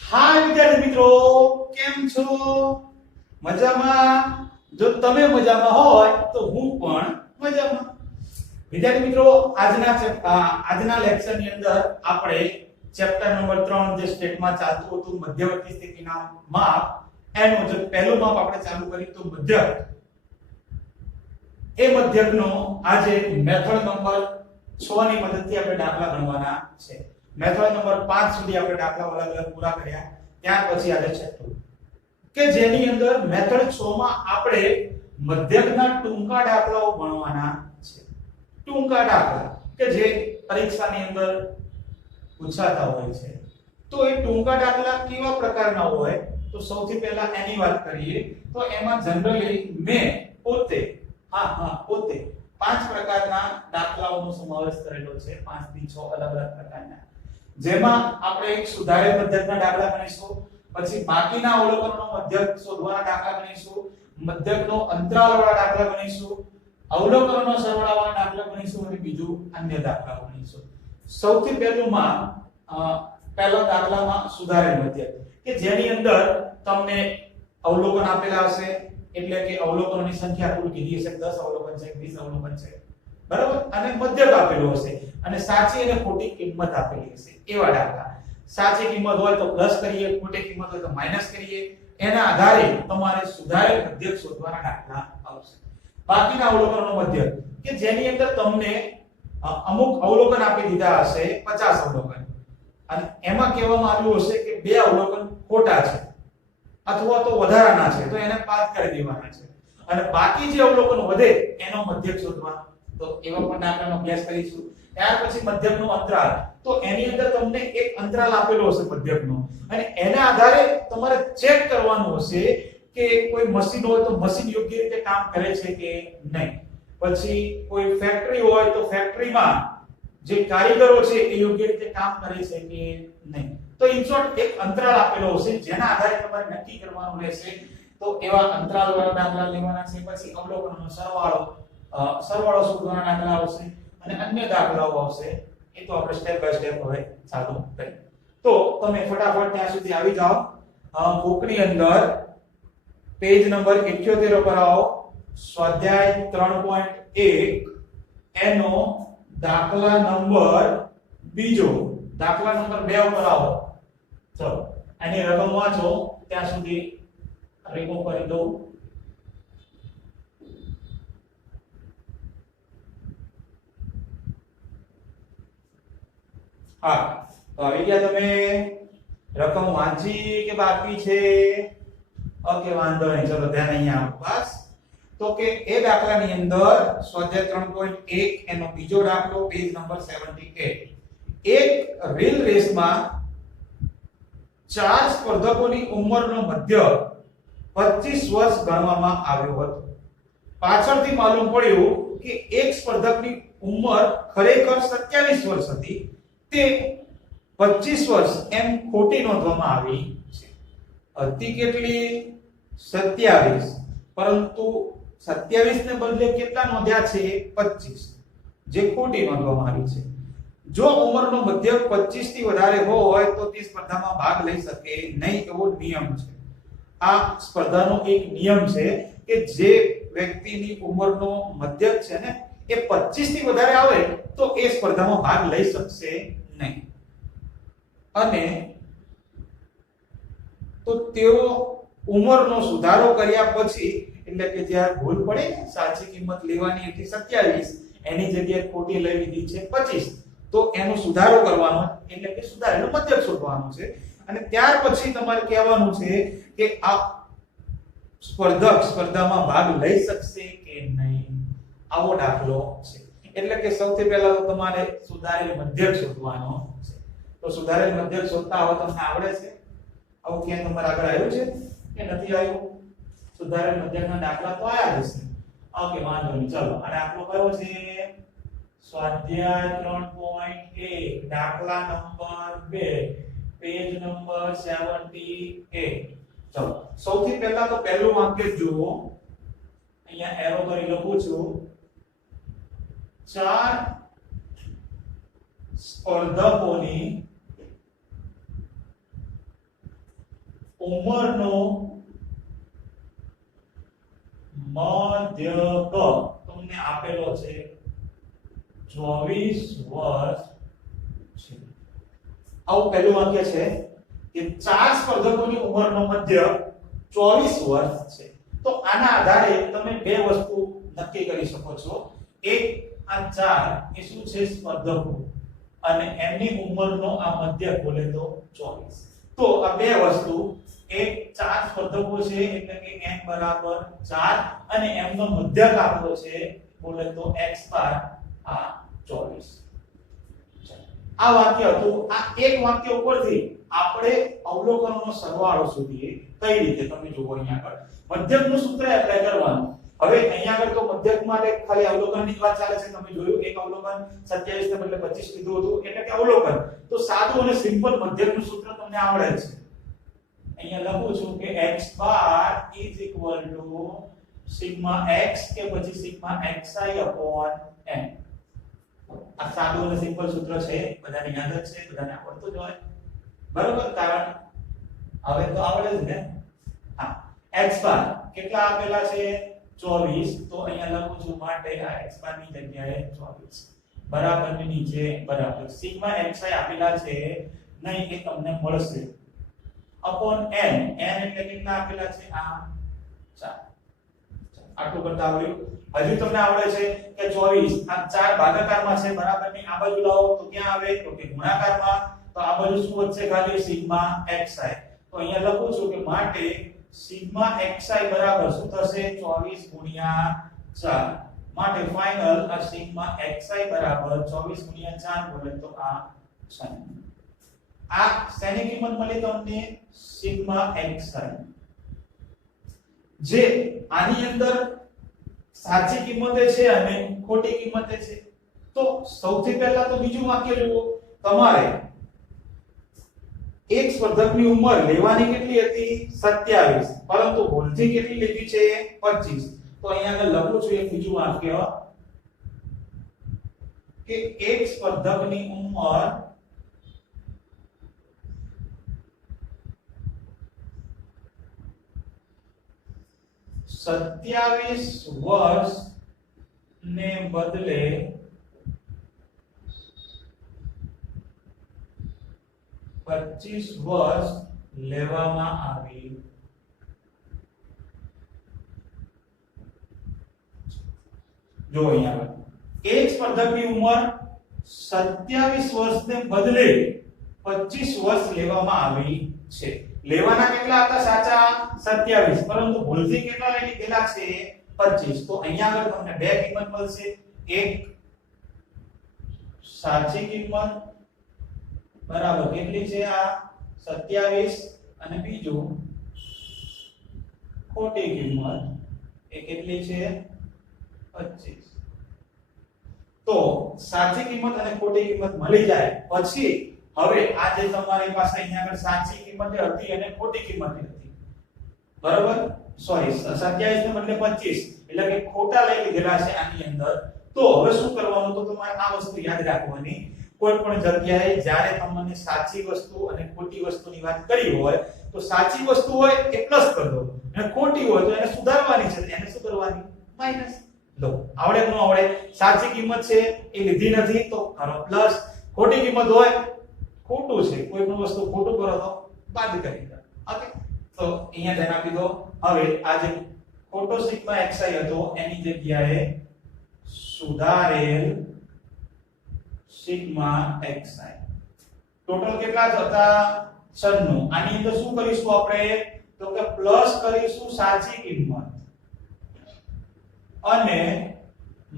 હાય વિદ્યાર્થી મિત્રો, કેમ છો? મજામાં? જો તમે મજામાં હોય તો હું પણ મજામાં. વિદ્યાર્થી મિત્રો, આજના લેક્ચરની અંદર આપણે ચેપ્ટર નંબર 3 જે સ્ટેટમાં ચાલતું હતું મધ્યવર્તી સ્થિતિના માપ, એનું જે પહેલું માપ આપણે ચાલુ કર્યું તો મધ્યક. એ મધ્યકનો આજે મેથડ નંબર 6 ની મદદથી આપણે દાખલા ગણવાના છે. મેથડ નંબર 5 સુધી આપણે દાખલાઓ અલગ અલગ પૂરા કર્યા. ત્યાર પછી આજે છઠ્ઠું કે જેની અંદર મેથડ 6 માં આપણે મધ્યકના ટૂંકા દાખલાઓ ગણવાના છે. ટૂંકા દાખલા કે જે પરીક્ષાની અંદર પૂછાતા હોય છે. તો એ ટૂંકા દાખલા કેવા પ્રકારના હોય? તો સૌથી પહેલા એની વાત કરીએ તો એમાં જનરલી મેં પોતે પોતે 5 પ્રકારના દાખલાઓનો સમાવેશ કરેલો છે. 5 થી 6 અલગ અલગ પ્રકારના, જેમાં આપણે એક સુધારેલ મધ્યકના દાખલા ગણીશું, પછી બાકીના અવલોકનોનો મધ્યક શોધવાના દાખલા ગણીશું, મધ્યકનો અંતરાલવાળા દાખલા ગણીશું, અવલોકનોનો સરવાળાવાળા દાખલા ગણીશું અને બીજું અન્ય દાખલા ગણીશું. સૌથી પહેલા દાખલામાં સુધારેલ મધ્યક કે જેની અંદર તમને અવલોકન આપેલા હશે, એટલે કે અવલોકનોની સંખ્યા કુલ કીધી હશે, 10 અવલોકન છે, 20 અવલોકન છે, બરાબર, અને મધ્યક આપેલું હશે અને સાચી અને ખોટી કિંમત આપેલી હશે. એવા દાખલા સાચી કિંમત હોય તો પ્લસ કરીએ, ખોટી કિંમત હોય તો માઈનસ કરીએ. એના આધારે તમારે સુધારેલ મધ્યક શોધવાના દાખલા આવશે. બાકીના અવલોકનોનો મધ્યક કે જેની અંદર તમને અમુક અવલોકન આપી દીધા હશે, 50 અવલોકન, અને એમાં કહેવામાં આવ્યું હશે કે બે અવલોકન ખોટા છે અથવા તો વધારાના છે, તો એને બાદ કરી દેવાના છે, અને બાકી જે અવલોકન વધે એનો મધ્યક શોધવાનો. તો એવા પણ દાખલાનો અભ્યાસ કરીશું. ત્યાર પછી મધ્યકનો અંતરાલ, તો એની અંદર તમને એક અંતરાલ આપેલો હશે મધ્યકનો, અને એના આધારે તમારે ચેક કરવાનું હશે કે કોઈ મશીન હોય તો મશીન યોગ્ય રીતે કામ કરે છે કે નહીં, પછી કોઈ ફેક્ટરી હોય તો ફેક્ટરીમાં જે કારીગરો છે એ યોગ્ય રીતે કામ કરે છે કે નહીં. તો ઇન શોર્ટ એક અંતરાલ આપેલો હશે જેના આધારે તમારે નક્કી કરવાનું રહેશે. તો એવા અંતરાલવાળા દાખલા લેવાના છે. પછી અવલોકનોનો સરવાળો શોધવાના દાખલા આવશે અને અન્ય દાખલાઓ આવશે. એ તો આપણે સ્ટેપ બાય સ્ટેપ હવે ચાલુ કરીએ. તો તમે ફટાફટ ત્યાં સુધી આવી જાઓ. બુકની અંદર પેજ નંબર 71 પર આવો. સ્વાધ્યાય 3.1 એનો દાખલા નંબર બીજો, દાખલા નંબર 2 ઉપર આવો. ચલો એની રકમ વાંચો, ત્યાં સુધી રીમૂવ કરી દો. હા, તો આવી ગયા તમે? રકમ વાંચી કે બાકી છે? ઓકે, વાંધો નહીં, ચલો ધ્યાન અહીંયા આપો બસ. તો કે એ દાખલાની અંદર સ્વાધ્યાય 3.1 એનો બીજો દાખલો, પેજ નંબર 78. એક રીલ રેસમાં 4 સ્પર્ધકોની ઉંમરનો મધ્ય 25 વર્ષ ગણવામાં આવ્યો હતો. પાછળથી માલુમ પડ્યું કે એક સ્પર્ધકની ઉંમર ખરેખર 27 વર્ષ હતી, તે 25 વર્ષ એમ ખોટી નોંધવામાં આવી છે. હતી કેટલી? 27, પરંતુ 27 ને બદલે કેટલા નોંધ્યા છે? 25, જે ખોટી નોંધવામાં આવી છે. જો ઉંમરનો મધ્યક 25 થી વધારે હોય તો તે સ્પર્ધામાં ભાગ લઈ શકે નહીં, એવો નિયમ છે. આ સ્પર્ધાનો એક નિયમ છે કે જે વ્યક્તિની ઉંમરનો મધ્યક છે ને એ 25 થી વધારે આવે તો એ સ્પર્ધામાં ભાગ લઈ શકશે નહીં. અને તો તેઓ ઉંમરનો સુધારો કર્યા પછી, એટલે કે જ્યારે ભૂલ પડે ને સાચી કિંમત લેવાની હતી 27, એની જગ્યાએ ખોટી લઈ લીધી છે 25, તો એનો સુધારો કરવાનો, એટલે કે સુધારેલું મધ્યક શોધવાનું છે. અને ત્યાર પછી તમારે કહેવાનું છે કે આ સ્પર્ધક સ્પર્ધામાં ભાગ લઈ શકશે કે નહીં. આવો દાખલો છે. એટલે કે સૌથી પહેલા તો તમારે સુધારેલ મધ્યક શોધવાનો છે. તો સુધારેલ મધ્યક શોધતા હવે તમને આવડે છે? આવું ક્યાં તમારે આગળ આવ્યું છે કે નથી આવ્યું? સુધારેલ મધ્યકના દાખલા તો આયા હશે. ઓકે, વાંધો નહીં, ચલો આ દાખલો કયો છે? સ્વાધ્યાય 3.1 દાખલા નંબર 2, પેજ નંબર 78. ચલો સૌથી પહેલા તો પહેલું વાક્ય જુઓ. અહીંયા એરો કરી લખું છું. 4 સ્પર્ધકોની ઉંમરનો મધ્યક તમને આપેલો છે 24 વર્ષ છે. આવું પહેલું વાક્ય છે કે 4 સ્પર્ધકોની ઉંમરનો મધ્ય 24 વર્ષ છે. તો આના આધારે તમે બે વસ્તુ નક્કી કરી શકો છો. એક, આ 4 એ શું છે? સ્પર્ધકો, અને એમની ઉંમરનો આ મધ્ય બોલે તો 24. તો આ બે વસ્તુ, એક 4 સ્પર્ધકો છે એટલે કે n બરાબર 4 અને એમનો મધ્યક આપેલો છે બોલે તો x બાર આ 24. આ વાક્ય હતું. આ એક વાક્ય ઉપરથી આપણે અવલોકનોનો સરવાળો શોધીએ કઈ રીતે તમે જુઓ અહીંયા આગળ મધ્યકનું સૂત્ર એપ્લાય કરવાનું. હવે અહીંયા આગળ તો મધ્યક માટે ખાલી અવલોકનની વાત ચાલે છે. તમે જોયું એક અવલોકન 27 ને બદલે 25 કીધું હતું એટલે કે અવલોકન. તો સાદું અને સિમ્પલ મધ્યકનું સૂત્ર તમને આવડે છે. અહીંયા લખું છું કે x bar is equal to sigma x કે પછી સિગ્મા xi અપોન n. આ સાદું અને સિમ્પલ સૂત્ર છે, બધાને યાદ જ છે, બધાને આવડતું જ હોય બરોબર. કારણ હવે તો આવડે જ ને. હા, x બાર કેટલા આપેલા છે? 24. તો અહીંયા લખું છું માટે આ x બાર ની જગ્યાએ 24 બરાબર ની નીચે બરાબર સિગ્મા xi આપેલા છે નહીં, એ તમને મળશે અપોન n. n એટલે કેટલા આપેલા છે? આ 4. આટલું કરતા આવડ્યું. હજુ તમને આવડે છે કે 24 આ 4 ભાગાકારમાં છે બરાબર ની આ બાજુ લાવો તો ક્યાં આવે? તો કે ગુણાકારમાં. તો આ બાજુ શું વધશે? ખાલી સિગ્મા xi. તો અહીંયા લખું છું કે માટે સિગ્મા xi બરાબર શું થશે? 24 ગુણ્યા 4. માટે ફાઇનલ આ સિગ્મા xi બરાબર 24 ગુણ્યા 4 બોલે તો આ 6. આ શેની કિંમત મળી તમને? Sigma xi. જે આની અંદર સાચી કિંમતે છે અને ખોટી કિંમતે છે. તો સૌથી પહેલા તો બીજું વાક્ય જુઓ. તમારે એક સ્પર્ધકની ઉંમર લેવાની કેટલી હતી? 27, પરંતુ ભૂલથી કેટલી લીધી છે? 25. તો અહીંયા આગળ લખું છું એક બીજું વાક્ય કે એક સ્પર્ધકની ઉંમર 27 વર્ષ ને બદલે 25 વર્ષ લેવામાં આવી. જો અહીંયા એક સ્પર્ધકની ઉંમર 27 વર્ષને બદલે 25 વર્ષ લેવામાં આવી છે. લેવાના કેટલા હતા? સાચા 27, પરંતુ ભૂલથી કેટલા લઈ લીધેલા છે? 25. તો અહીંયા આગળ તમને બે કિંમત મળશે. એક સાચી કિંમત બરાબર કેટલી છે? આ 27, અને બીજું ખોટી કિંમત એ કેટલી છે? 25. તો સાચી કિંમત અને ખોટી કિંમત મળી જાય પછી હવે આ જે તમારી પાસે અહીંયા આગળ સાચી કિંમત હતી અને ખોટી કિંમત હતી બરાબર. સોરી, 27 ને બદલે 25 એટલે કે ખોટા લઈ લીધેલા છે આની અંદર. તો હવે શું કરવાનું? તો તમારે આ વસ્તુ યાદ રાખવાની. કોઈ પણ જગ્યાએ જ્યારે તમને સાચી વસ્તુ અને ખોટી વસ્તુની વાત કરી હોય તો સાચી વસ્તુ હોય એ પ્લસ કરી દો અને ખોટી હોય તો એને સુધારવાની છે, એને શું કરવાની? માઈનસ. લો, આવડે કે ન આવડે? સાચી કિંમત છે એ લીધી નથી તો કરો પ્લસ, ખોટી કિંમત હોય ખોટું છે કોઈ પણ વસ્તુ ખોટું કરો તો બાદ કરી દો. ઓકે, તો અહીંયા ધ્યાન આપી દો. હવે આ જે ખોટો સિગ્મા xi હતો એની જગ્યાએ સુધારેલ સિગ્મા xi. ટોટલ કેટલા હતા? 96. આની અંદર શું કરીશું આપણે? તો કે પ્લસ કરીશું સાચી કિંમત અને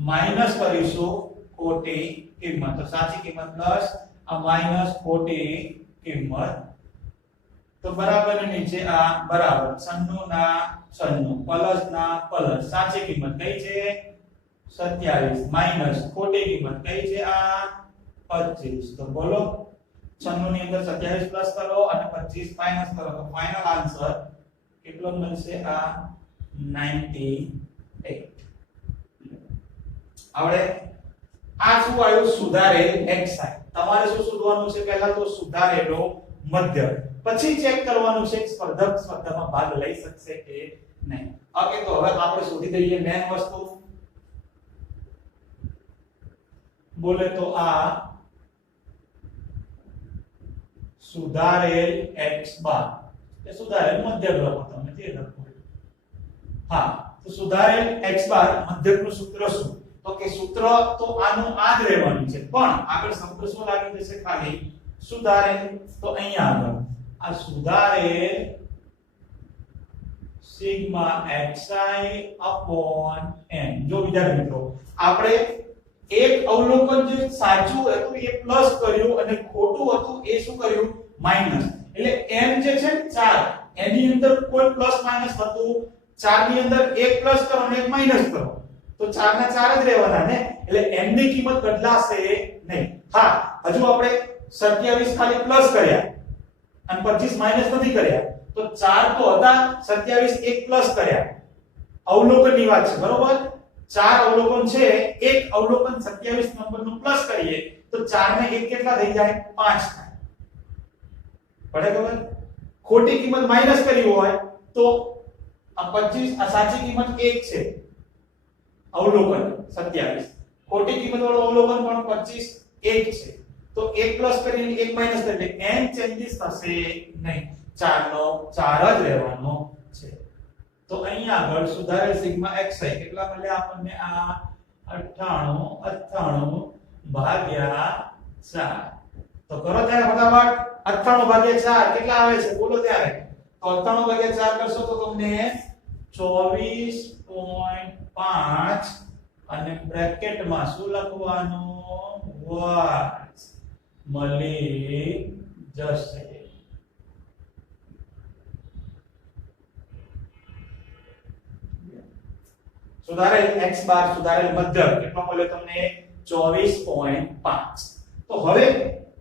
માઈનસ કરીશું ખોટી કિંમત. તો સાચી કિંમત પ્લસ આ માઈનસ ખોટી કિંમત. તો બરાબર નીચે આ બરાબર 96 ના 96 પ્લસ ના પ્લસ. સાચી કિંમત કઈ છે? 27 માઈનસ ખોટી કિંમત કઈ છે? આ 25. તો બોલો 96 ની અંદર 27 પ્લસ કરો અને 25 માઈનસ કરો તો ફાઇનલ આન્સર કેટલો મળશે? આ 98. આવડે? આ શું આવ્યું? સુધારેલ xi. તમારે શું શોધવાનું છે? પહેલા તો સુધારેલો મધ્યક, પછી ચેક કરવાનું છે સ્પર્ધક સ્પર્ધામાં ભાગ લઈ શકશે કે નહીં. ઓકે, તો હવે આપણે શોધી દઈએ મેન વસ્તુ. બોલે તો આ સુધારેલ x બાર, એ સુધારેલ મધ્યક લખો તમે, તે લખો. હા, તો સુધારેલ x બાર મધ્યકનું સૂત્ર શું? તો કે સૂત્ર તો આનું આ જ રહેવાનું છે, પણ આગળ શબ્દ શું લાગી જશે? ખાલી સુધારેલ. તો અહીંયા આગળ આ સુધારેલ સિગ્મા xi upon n. જો વિદ્યાર્થી મિત્રો, આપણે એક અવલોકન જે સાચું હતું એ પ્લસ કર્યું અને ખોટું હતું એ શું કર્યું? માઈનસ. એટલે n જે છે 4, એની અંદર કોઈ પ્લસ માઈનસ હતું, 4 ની અંદર એક પ્લસ કરો અને એક માઈનસ કરો તો 4 ના 4 જ રહેવાના ને, એટલે n ની કિંમત બદલાશે નહીં. હા, હજુ આપણે 27 ખાલી પ્લસ કર્યા અને 25 માઈનસ નથી કર્યા, તો 4 તો હતા, 27 એક પ્લસ કર્યા. અવલોકનની વાત છે, બરોબર? 4 અવલોકન છે, એક અવલોકન 27 નંબરનું પ્લસ કરીએ તો 4 ને 1 કેટલા થઈ જાય? 5 થાય. પડે ખબર? ખોટી કિંમત માઈનસ કરી હોય તો આ 25, આ સાચી કિંમત 1 છે, અવલોકન 27, ખોટી કિંમત વાળો અવલોકન પણ 25 1 છે, તો 1 પ્લસ કરીને 1 માઈનસ કરીએ એટલે n ચેન્જીસ થશે નહીં, 4 નો 4 જ રહેવાનો છે. તો અહીંયા આગળ સુધારેલ સિગ્મા xi કેટલા મળ્યા આપણને? આ 98 ભાગ્યા 4. તો કરો ત્યારે ફટાફટ. 98 ભાગ્યા 4 કેટલા આવે છે? બોલો ત્યારે. તો 98 ભાગ્યા 4 કરશો તો તમને 24.5 અને બ્રેકેટમાં શું લખવાનું? વર્ષ મળી જશે. સુધારેલ x બાર સુધારેલ મધ્યક કેટલો મળ્યો તમને? 24.5. તો હવે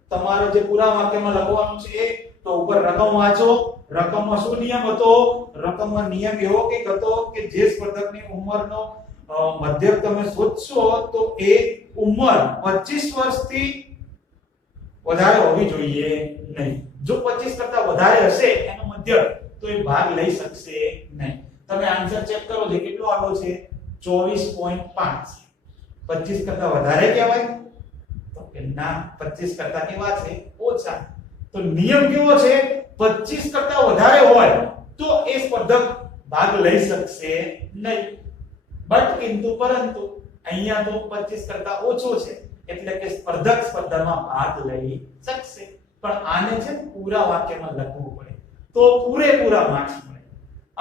તમારો જે પૂરા વાક્યમાં લખવાનું છે તો ઉપર રકમ વાંચો. રકમમાં શું નિયમ હતો? રકમમાં નિયમ એવો કે હતો કે જે સ્પર્ધકની ઉંમરનો મધ્યક તમે શોધશો તો એ ઉંમર 25 વર્ષથી વધારે હોવી જોઈએ નહીં. જો 25 કરતા વધારે હશે એનો મધ્યક તો એ ભાગ લઈ શકશે નહીં. તમે આન્સર ચેક કરો જે કેટલો આવ્યો છે? 24.5. 25 કરતા વધારે કહેવાય? તો કે ના, 25 કરતા કેવા છે? ઓછા. તો નિયમ કેવો છે? 25 કરતા વધારે હોય તો એ સ્પર્ધક ભાગ લઈ શકશે નહીં. બટ કિંતુ પરંતુ અહીંયા તો 25 કરતા ઓછો છે એટલે કે સ્પર્ધક સ્પર્ધામાં ભાગ લઈ શકશે. પણ આને છે પૂરા વાક્યમાં લખવું પડે તો પૂરેપૂરા માર્ક્સ મળે.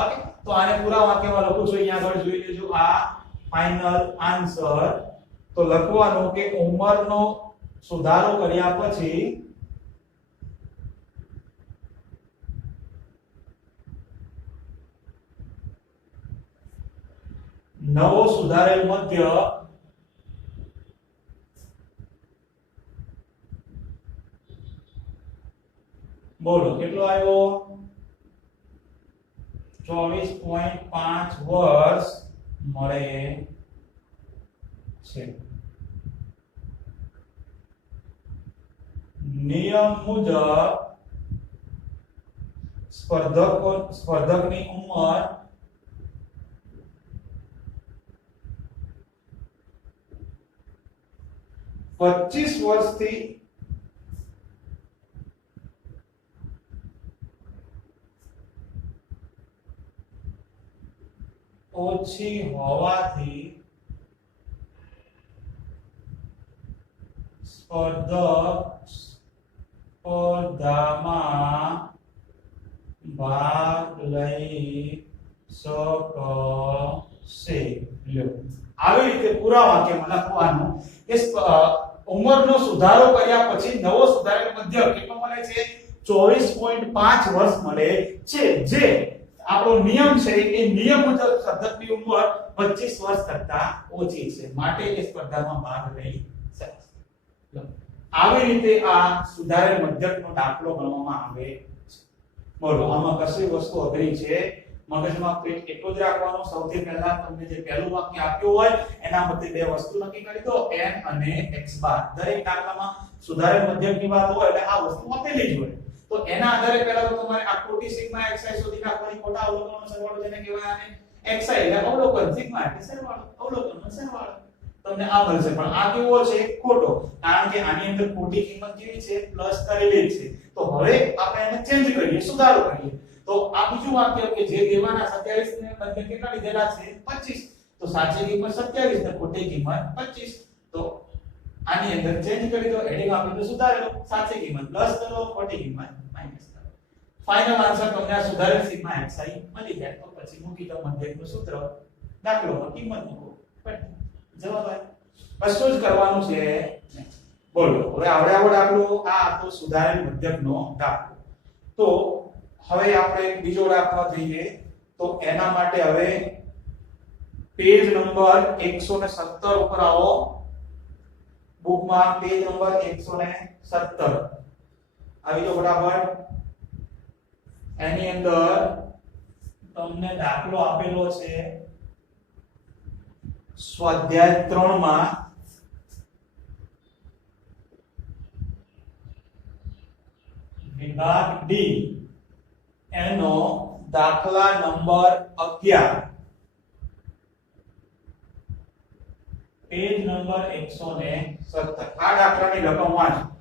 ઓકે, તો આને પૂરા વાક્યમાં લખું છું. અહીંયા આગળ જોઈ લેજો આ ફાઇનલ આન્સર. તો લખવાનું કે ઉંમરનો સુધારો કર્યા પછી નવો સુધારેલ મધ્ય બોલો કેટલો આવ્યો? 24.5 વર્ષ મળે છે. નિયમ મુજબ સ્પર્ધકની ઉંમર 25 વર્ષથી ઓછી હોવાથી સ્પર્ધક સ્પર્ધામાં ભાગ લઈ શકશે. લ્યો, આવી રીતે પૂરા વાક્યમાં લખવાનું કે ઉંમરનો સુધારો કર્યા પછી નવો સુધારેલ મધ્યક કેટલો મળે છે? 24.5 વર્ષ મળે છે. જે આપણો નિયમ છે એ નિયમ મુજબ સ્પર્ધકની ઉંમર 25 વર્ષ કરતા ઓછી છે, માટે એ સ્પર્ધામાં ભાગ લઈ શકશે. આવી રીતે આ સુધારેલ મધ્યકનો દાખલો ગણવામાં આવે છે. બોલો, આમાં કશી વસ્તુ અઘરી છે મગજમાં ફિટ એટલું જ રાખવાનું સૌથી પહેલા તમને જે પહેલું વાક્ય આપ્યું હોય એના મધ્ય બે વસ્તુ નક્કી કરી દો n અને x બાર દરેક દાખલામાં સુધારેલ મધ્યકની વાત હોય એટલે આ વસ્તુ આપેલી જ હોય તો એના આધારે પહેલા તો તમારે આ ખોટી સિગ્મા xi શોધી નાખવાની ખોટા અવલોકનનો સરવાળો જેને કહેવાય આને xi એટલે અવલોકન સિગ્મા એટલે સરવાળો અવલોકનનો સરવાળો તમને આ મળશે પણ આ કેવો છે ખોટો કારણ કે આની અંદર ખોટી કિંમત કેવી છે પ્લસ કરેલી છે તો હવે આપણે એને ચેન્જ કરીએ સુધારો કરીએ તો આ બીજું વાક્ય કે જે દેવાના 27 ને બદલે કેટલા લીધેલા છે 25 તો સાચી કિંમત 27 ને ખોટી કિંમત 25 તો આની અંદર ચેન્જ કરી દો હેડિંગ આપી દો સુધારેલો સાચી કિંમત પ્લસ કરો ખોટી કિંમત માઈનસ કરો ફાઇનલ આન્સર તમને આ સુધારેલ સિગ્મા xi મળી જાય તો પછી મૂકી દો મધ્યકનું સૂત્ર દાખલોમાં કિંમત મૂકો જવાબ આવે કશું જ કરવાનું છે બોલો હવે આવડે દાખલો આ તો સુધારેલ મધ્યકનો દાખલો તો હવે આપણે બીજો દાખલો જોઈએ તો એના માટે હવે પેજ નંબર 117 ઉપર આવો બુકમાં પેજ નંબર 117 આવી જાઓ ફટાફટ એની અંદર તમને દાખલો આપેલો છે સ્વાધ્યાય 3 માં વિભાગ ડી એનો દાખલા નંબર 11 પેજ નંબર 117 આ દાખલાની રકમ વાંચો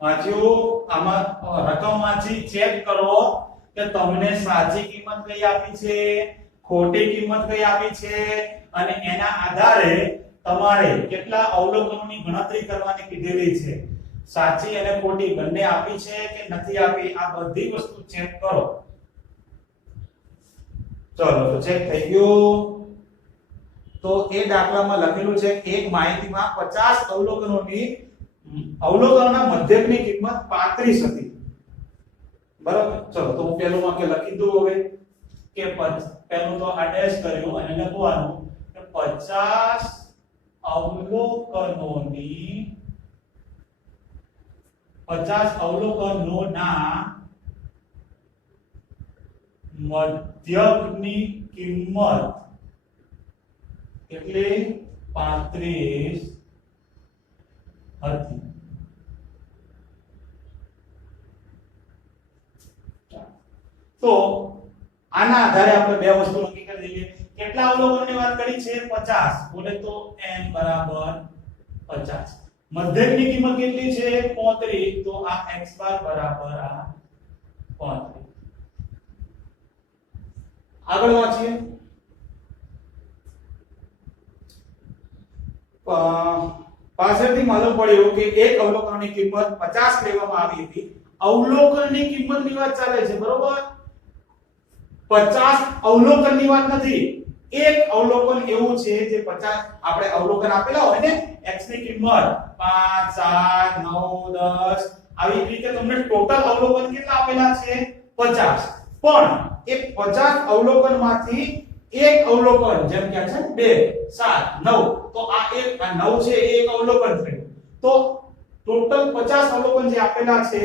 વાંચ્યું આમાં રકમ વાંચી ચેક કરો કે તમને સાચી કિંમત કઈ આપી છે ખોટી કિંમત કઈ આપી છે અને એના આધારે તમારે કેટલા અવલોકનોની ગણતરી કરવાની કીધેલી છે સાચી અને ખોટી બંને આપી છે કે નથી આપી આ બધી વસ્તુ ચેક કરો ચલો તો ચેક થઈ ગયું તો એ દાખલામાં લખેલું છે એક માહિતીમાં 50 અવલોકનોના મધ્યકની કિંમત 35 હતી બરાબર ચલો તો હું પહેલું વાક્ય લખી દઉં હવે કે પહેલું તો આ ડેશ કર્યું અને લખવાનું કે 50 અવલોકનોના મધ્યકની કિંમત કેટલી 35 હતી તો આના આધારે આપણે બે વસ્તુ નક્કી કરી દઈએ કેટલા અવલોકનોની વાત કરી છે 50 બોલે તો n બરાબર 50 મધ્યકની કિંમત કેટલી છે 35 તો આ x બાર બરાબર આ 35 આગળ વાંચીએ પાછળથી માલુમ પડ્યું કે એક અવલોકનની કિંમત 50 લેવામાં આવી હતી અવલોકનની કિંમતની વાત ચાલે છે બરોબર 50 અવલોકનની વાત નથી એક અવલોકન એવું છે જે 50 આપણે અવલોકન આપેલા હોય ને x ની કિંમત 5 7 9 10 આવી રીતે તમને ટોટલ અવલોકન કેટલા આપેલા છે 50 પણ એ 50 અવલોકનમાંથી એક અવલોકન જેમ કે છે 2 7 9 તો આ 9 છે એ એક અવલોકન થયું તો ટોટલ 50 અવલોકન જે આપેલા છે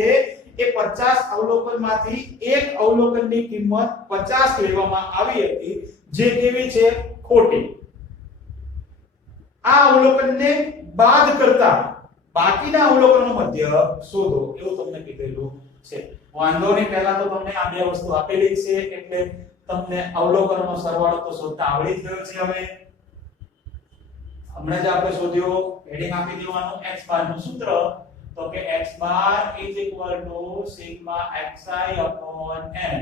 એ 50 અવલોકનમાંથી એક અવલોકનની કિંમત 50 લેવામાં આવી હતી જે કેવી છે ખોટી આ અવલોકનને બાદ કરતા બાકીના અવલોકનનો મધ્ય શોધો એવું તમને કીધેલું છે વાંધો નહીં પહેલા તો તમને આ બે વસ્તુ આપેલી છે એટલે તમને અવલોકનનો સરવાળો તો શોધતા આવડી જ ગયો છે હવે હમણાં જ આપણે શોધ્યો હેડિંગ આપી દેવાનું x બાર નું સૂત્ર તો કે x બાર sigma xi n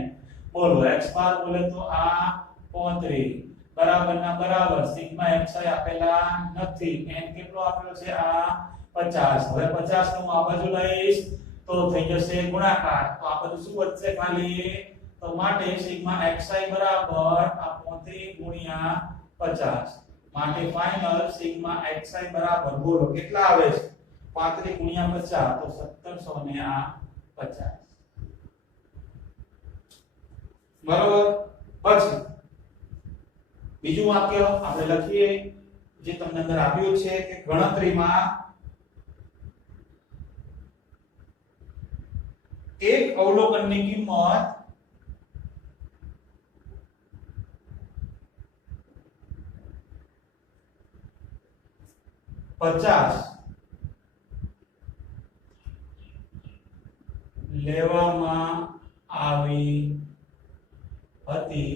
બોલો x બાર બોલે તો આ 35 બરાબર ના બરાબર સિગ્મા xi આપેલા નથી n કેટલો આપેલો છે આ 50 હવે 50 નું આ બાજુ લઈશ તો થઈ જશે ગુણાકાર તો આ બધું શું વધશે ખાલી તો માટે સિગ્મા xi બરાબર આ 35 ગુણ્યા 50 માટે ફાઇનલ સિગ્મા xi બરાબર બોલો કેટલા આવે છે 35 ગુણ્યા 50 તો 1700 ને આ 50 બરાબર પછી બીજું વાક્ય આપણે લખીએ જે તમને અંદર આપ્યું છે કે ગણતરીમાં એક અવલોકનની કિંમત $50 લેવામાં આવી હતી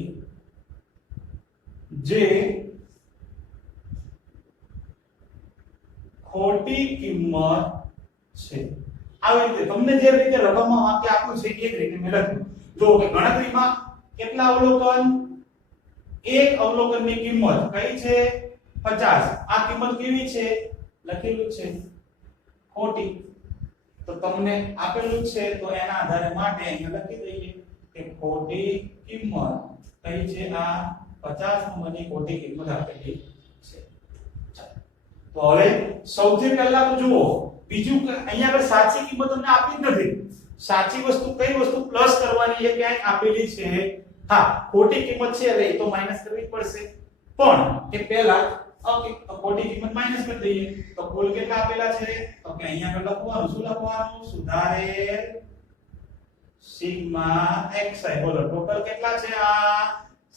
જે ખોટી કિંમત છે। આવી રીતે તમને જે રીતે રકમમાં વાક્ય આપ્યું છે એ જ રીતે મેં લખ્યું। જો કે ગણતરીમાં કેટલા અવલોકન, એક અવલોકનની કિંમત કઈ છે 50। આ કિંમત કેવી છે લખેલું છે ખોટી, તો તમને આપેલું છે તો એના આધારે માટે અહીંયા લખી દઈએ કે ખોટી કિંમત કઈ છે, આ 50 નંબરની ખોટી કિંમત આપેલી છે। તો હવે સૌથી પહેલા તો જુઓ, બીજું અહીંયા આગળ સાચી કિંમત તમને આપી જ નથી। સાચી વસ્તુ કઈ વસ્તુ પ્લસ કરવાની એ ક્યાંય આપેલી છે? હા, ખોટી કિંમત છે એટલે એ તો માઈનસ કરવી પડશે, પણ એ પહેલા ઓકે તો ખોટી કિંમત માઈનસ કરી દઈએ। તો કુલ કેટલા આપેલા છે? તો કે અહીંયા આગળ લખવાનું, શું લખવાનું? સુધારેલ સિગ્મા xi। બોલો ટોટલ કેટલા છે? આ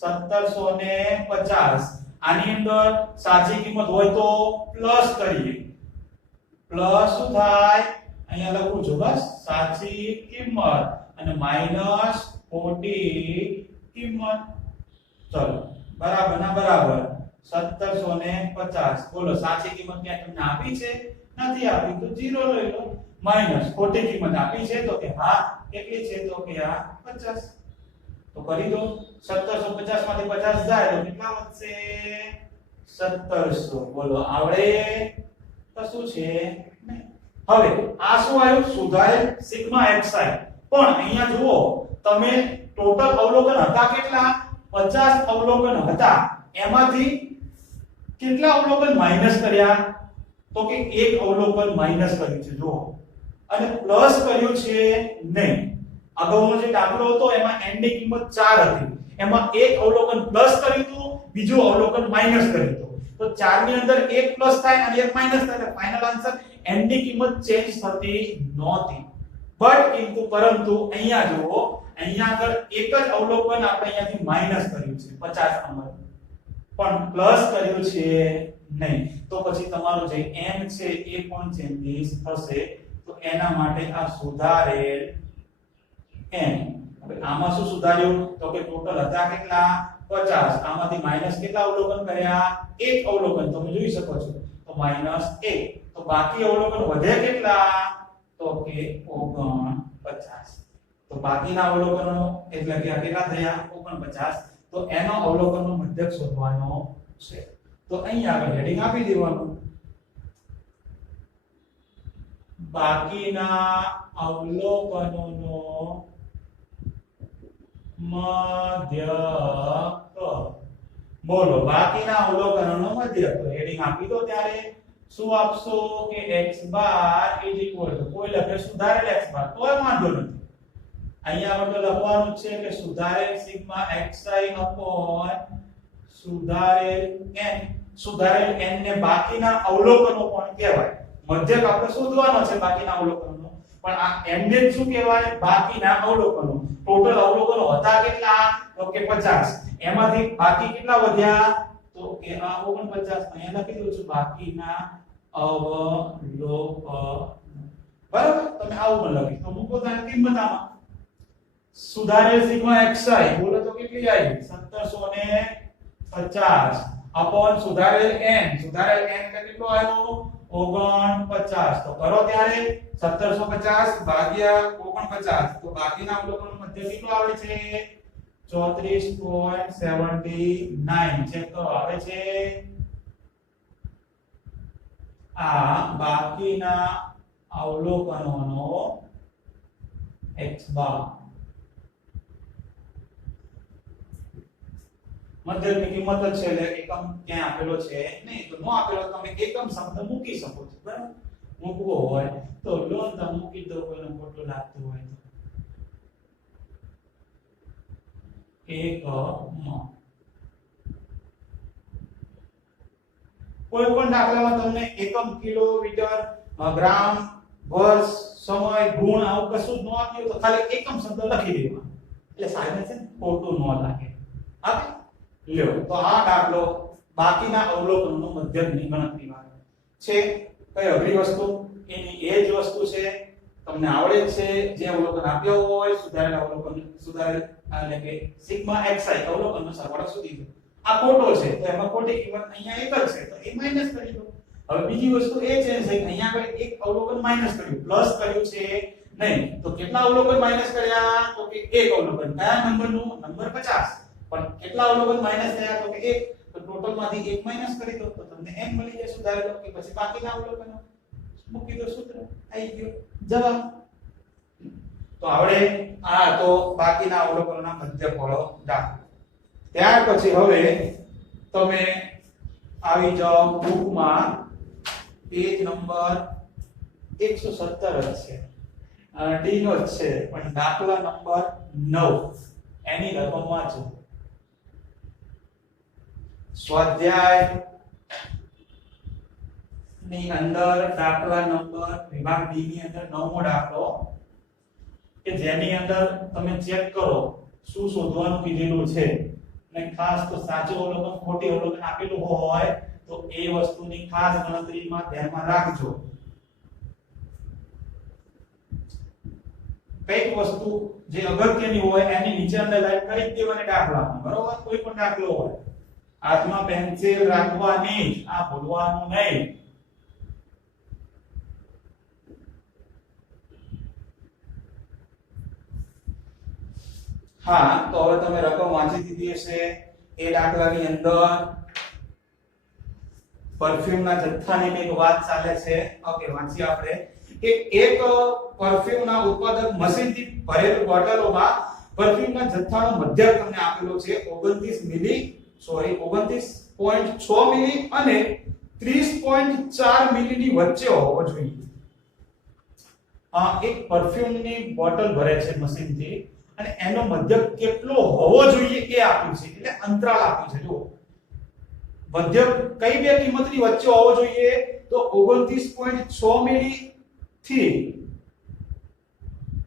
1750। આની અંદર સાચી કિંમત હોય તો પ્લસ કરીએ, પ્લસ શું થાય? અહીંયા લખું છું બસ સાચી કિંમત અને માઈનસ ખોટી કિંમત। ચલો બરાબર ના બરાબર 1750। બોલો સાચી કિંમત ક્યાં તમને આપી છે? નથી આપી, તો 0 લઈ લો। માઈનસ ખોટી કિંમત આપી છે તો કે હા કેટલી છે? તો કે આ 50। તો કરી દો, 1750 માંથી 50 જાય તો કેટલા વધશે? 1700। બોલો આવડે? કશું છે નહીં। હવે આ શું આવ્યું? સુધારેલ સિગ્મા xi। પણ અહીંયા જુઓ તમે ટોટલ અવલોકન હતા કેટલા? 50 અવલોકન હતા, એમાંથી કેટલા અવલોકન માઈનસ કર્યા? તો કે એક અવલોકન માઈનસ કર્યું છે જુઓ, અને પ્લસ કર્યું છે નહીં। અગાઉનો જે દાખલો હતો એમાં n ની કિંમત 4 હતી, એમાં એક અવલોકન પ્લસ કર્યું હતું, બીજું અવલોકન માઈનસ કર્યું હતું। તો 4 ની અંદર એક પ્લસ થાય અને એક માઈનસ થાય એટલે ફાઇનલ આન્સર n ની કિંમત ચેન્જ થતી નહોતી। પરંતુ અહીંયા જુઓ, અહીંયા આગળ એક જ અવલોકન આપણે અહીંયાથી માઈનસ કર્યું છે 50 નંબર, પણ પ્લસ કર્યું છે નહીં। તો પછી તમારો જે n છે એ પણ ચેન્જીસ થશે। તો એના માટે આ સુધારેલ n। હવે આમાં શું સુધાર્યું? તો કે ટોટલ હતા કેટલા? 50। આમાંથી માઈનસ કેટલા અવલોકન કર્યા? એક અવલોકન, તમે જોઈ શકો છો, તો -1। તો બાકી અવલોકન વધે કેટલા? તો કે 49। તો બાકીના અવલોકનો એટલે કે આ કેટલા થયા? 49। તો એનો અવલોકનનો મધ્યક શોધવાનો છે। તો અહીં આગળ હેડિંગ આપી દેવાનું, બાકીના અવલોકનોનો મધ્યક। બોલો બાકીના અવલોકનોનો મધ્યક, તો હેડિંગ આપી દો ત્યારે શું આપશો કે x બાર કોઈ લખે સુધારેલ x બાર, કોઈ વાંધો નથી। અહીંયા આપણે લખવાનું છે કે સુધારેલ સિગ્મા xi અપોન સુધારેલ n। સુધારેલ n ને બાકીના અવલોકનો પણ કહેવાય। મધ્યક આપણે શોધવાનો છે બાકીના અવલોકનો, પણ આ n ને શું કહેવાય? બાકીના અવલોકનો। ટોટલ અવલોકનો હતા કેટલા? તો કે 50। એમાંથી બાકી કેટલા વધ્યા? તો કે આ 49। અહીંયા લખી દઉં છું બાકીના અવલોકન। બરાબર, તમે આવું પણ લખી તો મૂકો તો કિંમત આમાં સુધારેલ સિગ્મા xi બોલો તો કેટલી આવી? 1750 અપોન સુધારેલ n। સુધારેલ n કેટલો આવ્યો? 49। તો કરો ત્યારે 1750 ભાગ્યા 49, તો બાકીના અવલોકનનો મધ્ય કેટલો આવે છે? 34.79। ચેક કરો આવે છે? આ બાકીના અવલોકનોનો x બાર મધ્યકની કિંમત જ છે એટલે એકમ ક્યાં આપેલો છે નહીં, તો નો આપેલો તમે એકમ શબ્દ મૂકી શકો છો। બરાબર, મૂકવો હોય તો લોન તમે મૂકી દો, કોઈને ખોટું લાગતું હોય તો એકમ। કોઈ પણ દાખલામાં તમને એકમ કિલોમીટર ગ્રામ વર્ષ સમય ગુણ આવું કશું જ ન આપ્યું તો ખાલી એકમ શબ્દ લખી દેવાનો એટલે સાહેબને છે ને ખોટું ન લાગે. ઓકે લ્યો તો આ દાખલો બાકીના અવલોકનોનો મધ્યકની ગણતરી વાળો છે. કઈ અઘરી વસ્તુ એની એ જ વસ્તુ છે, તમને આવડે જ છે. જે અવલોકન આપ્યો હોય સુધારેલ અવલોકન સુધારેલ એટલે કે સિગ્મા xi અવલોકનનો સરવાળો શોધી દો. આ ખોટો છે તો એમાં ખોટી કિંમત અહીંયા એક જ છે તો એ માઈનસ કરી દો. હવે બીજી વસ્તુ એ છે કે અહીંયા આગળ એક અવલોકન માઈનસ કર્યું પ્લસ કર્યું છે નહીં તો કેટલા અવલોકન માઈનસ કર્યા તો કે એક અવલોકન. કયા નંબરનું? નંબર 50. પણ કેટલા અવલોકન માઈનસ થયા તો કે એક. તો ટોટલ માંથી એક માઈનસ કરી દો તો તમને n મળી જાય સુધારેલો કે પછી બાકીના અવલોકનો મૂકી દો સૂત્ર આવી ગયો જવાબ. તો આવડે આ તો બાકીના અવલોકનોના મધ્યફળો દાખલો. ત્યાર પછી હવે તમે આવી જાઓ બુકમાં પેજ નંબર 117 જ છે ડી નો જ છે પણ દાખલા નંબર 9 એની રકમ વાંચો. સ્વાધ્યાય ની અંદર દાખલા નંબર વિભાગ ડી ની અંદર નવમો દાખલો કે જેની અંદર તમે ચેક કરો શું શોધવાનું કીધેલું છે અને ખાસ તો સાચું અવલોકન ખોટી અવલોકન આપેલું હોય તો એ વસ્તુની ખાસ ગણતરીમાં ધ્યાનમાં રાખજો. કઈક વસ્તુ જે અગત્યની હોય એની નીચે અંડરલાઈન કરી દેવાની દાખલામાં બરોબર. કોઈ પણ દાખલો હોય હાથમાં પેન્સિલ રાખવાની જ, આ ભૂલવાનું નહીં. હા તો હવે તમે રકમ વાંચી દીધી હશે. એ દાખલાની અંદર પરફ્યુમના જથ્થાની એક વાત ચાલે છે. ઓકે વાંચીએ આપણે કે એક પરફ્યુમના ઉત્પાદક મશીનથી ભરેલ બોટલોમાં પરફ્યુમના જથ્થાનો મધ્યક તમને આપેલો છે 29 મિલી 29.6 મિલી અને 30.4 મિલીની વચ્ચે હોવો જોઈએ. એક પરફ્યુમની બોટલ ભરે છે મશીનથી અને એનો મધ્યક કેટલો હોવો જોઈએ એ આપ્યું છે એટલે અંતરાલ આપ્યું છે. જો મધ્યક કઈ બે કિંમતની વચ્ચે હોવો જોઈએ તો 29.6 મિલી થી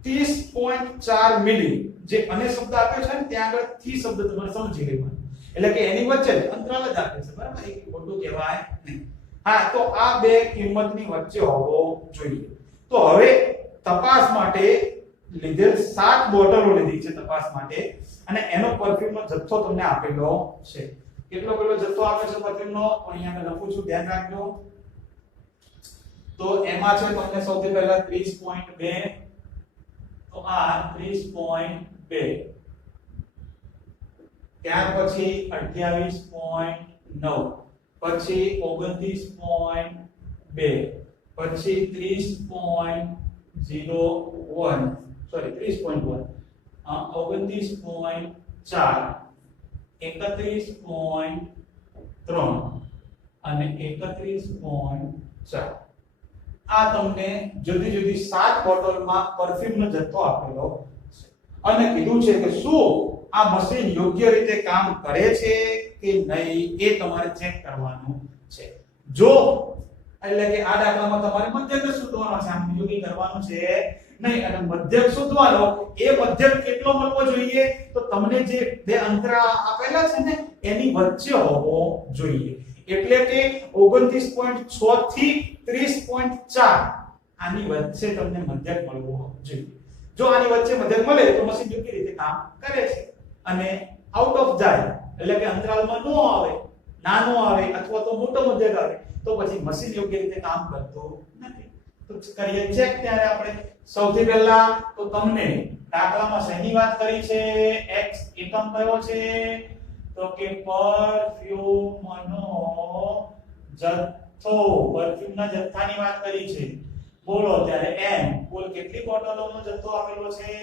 30.4 મિલી. જે અને શબ્દ આપ્યો છે ને ત્યાં આગળ થી શબ્દ તમારે સમજી લેવાનો એટલે કે એની વચ્ચે અંતરાલ જ આપે છે બરાબર. એક ખોટું કહેવાય નહીં. હા તો આ બે કિંમતની વચ્ચે હોવો જોઈએ. તો હવે તપાસ માટે લીધેલ 7 બોટલો લીધી છે તપાસ માટે અને એનો પરફ્યુમનો જથ્થો તમને આપેલો છે. કેટલો કેટલો જથ્થો આપે છે પરફ્યુમનો અહીંયા મેં લખું છું ધ્યાન રાખજો. તો એમાં છે તમને સૌથી પહેલા 30.2 તો આ 30.2 ત્યાર પછી 28.9 પછી 29.2 પછી 30.01 સોરી 30.1 29.4 31.3 અને 31.4 આ તમને જુદી જુદી 7 બોટલમાં પરફ્યુમનો જથ્થો આપેલો છે અને કીધું છે કે શું આ મશીન યોગ્ય રીતે કામ કરે છે કે નહીં એ તમારે ચેક કરવાનું છે. જો એટલે કે આ દાખલામાં તમારે મધ્યક શોધવાનો છે, આમ બીજું કંઈ કરવાનું છે નહીં. અને મધ્યક શોધવાનો એ મધ્યક કેટલો મળવો જોઈએ તો તમને જે બે અંતરાલ આપેલા છે ને એની વચ્ચે હોવો જોઈએ. એટલે કે 29.6 થી 30.4 આની વચ્ચે તમને મધ્યક મળવો જોઈએ. જો આની વચ્ચે મધ્યક મળે તો મશીન યોગ્ય રીતે કામ કરે છે અને આઉટ ઓફ જાય એટલે કે અંતરાલમાં નો આવે, નાનો આવે અથવા તો મોટો મધ્યક આવે તો પછી મશીન યોગ્ય રીતે કામ કરતું નથી. તો કરીએ ચેક. ત્યારે આપણે સૌથી પહેલા તો તમને દાખલામાં શેની વાત કરી છે? x એકમ કયો છે તો કે પરફ્યુમનો જથ્થો, પરફ્યુમના જથ્થાની વાત કરી છે. બોલો ત્યારે m કુલ કેટલી બોટલોનો જથ્થો આપેલો છે?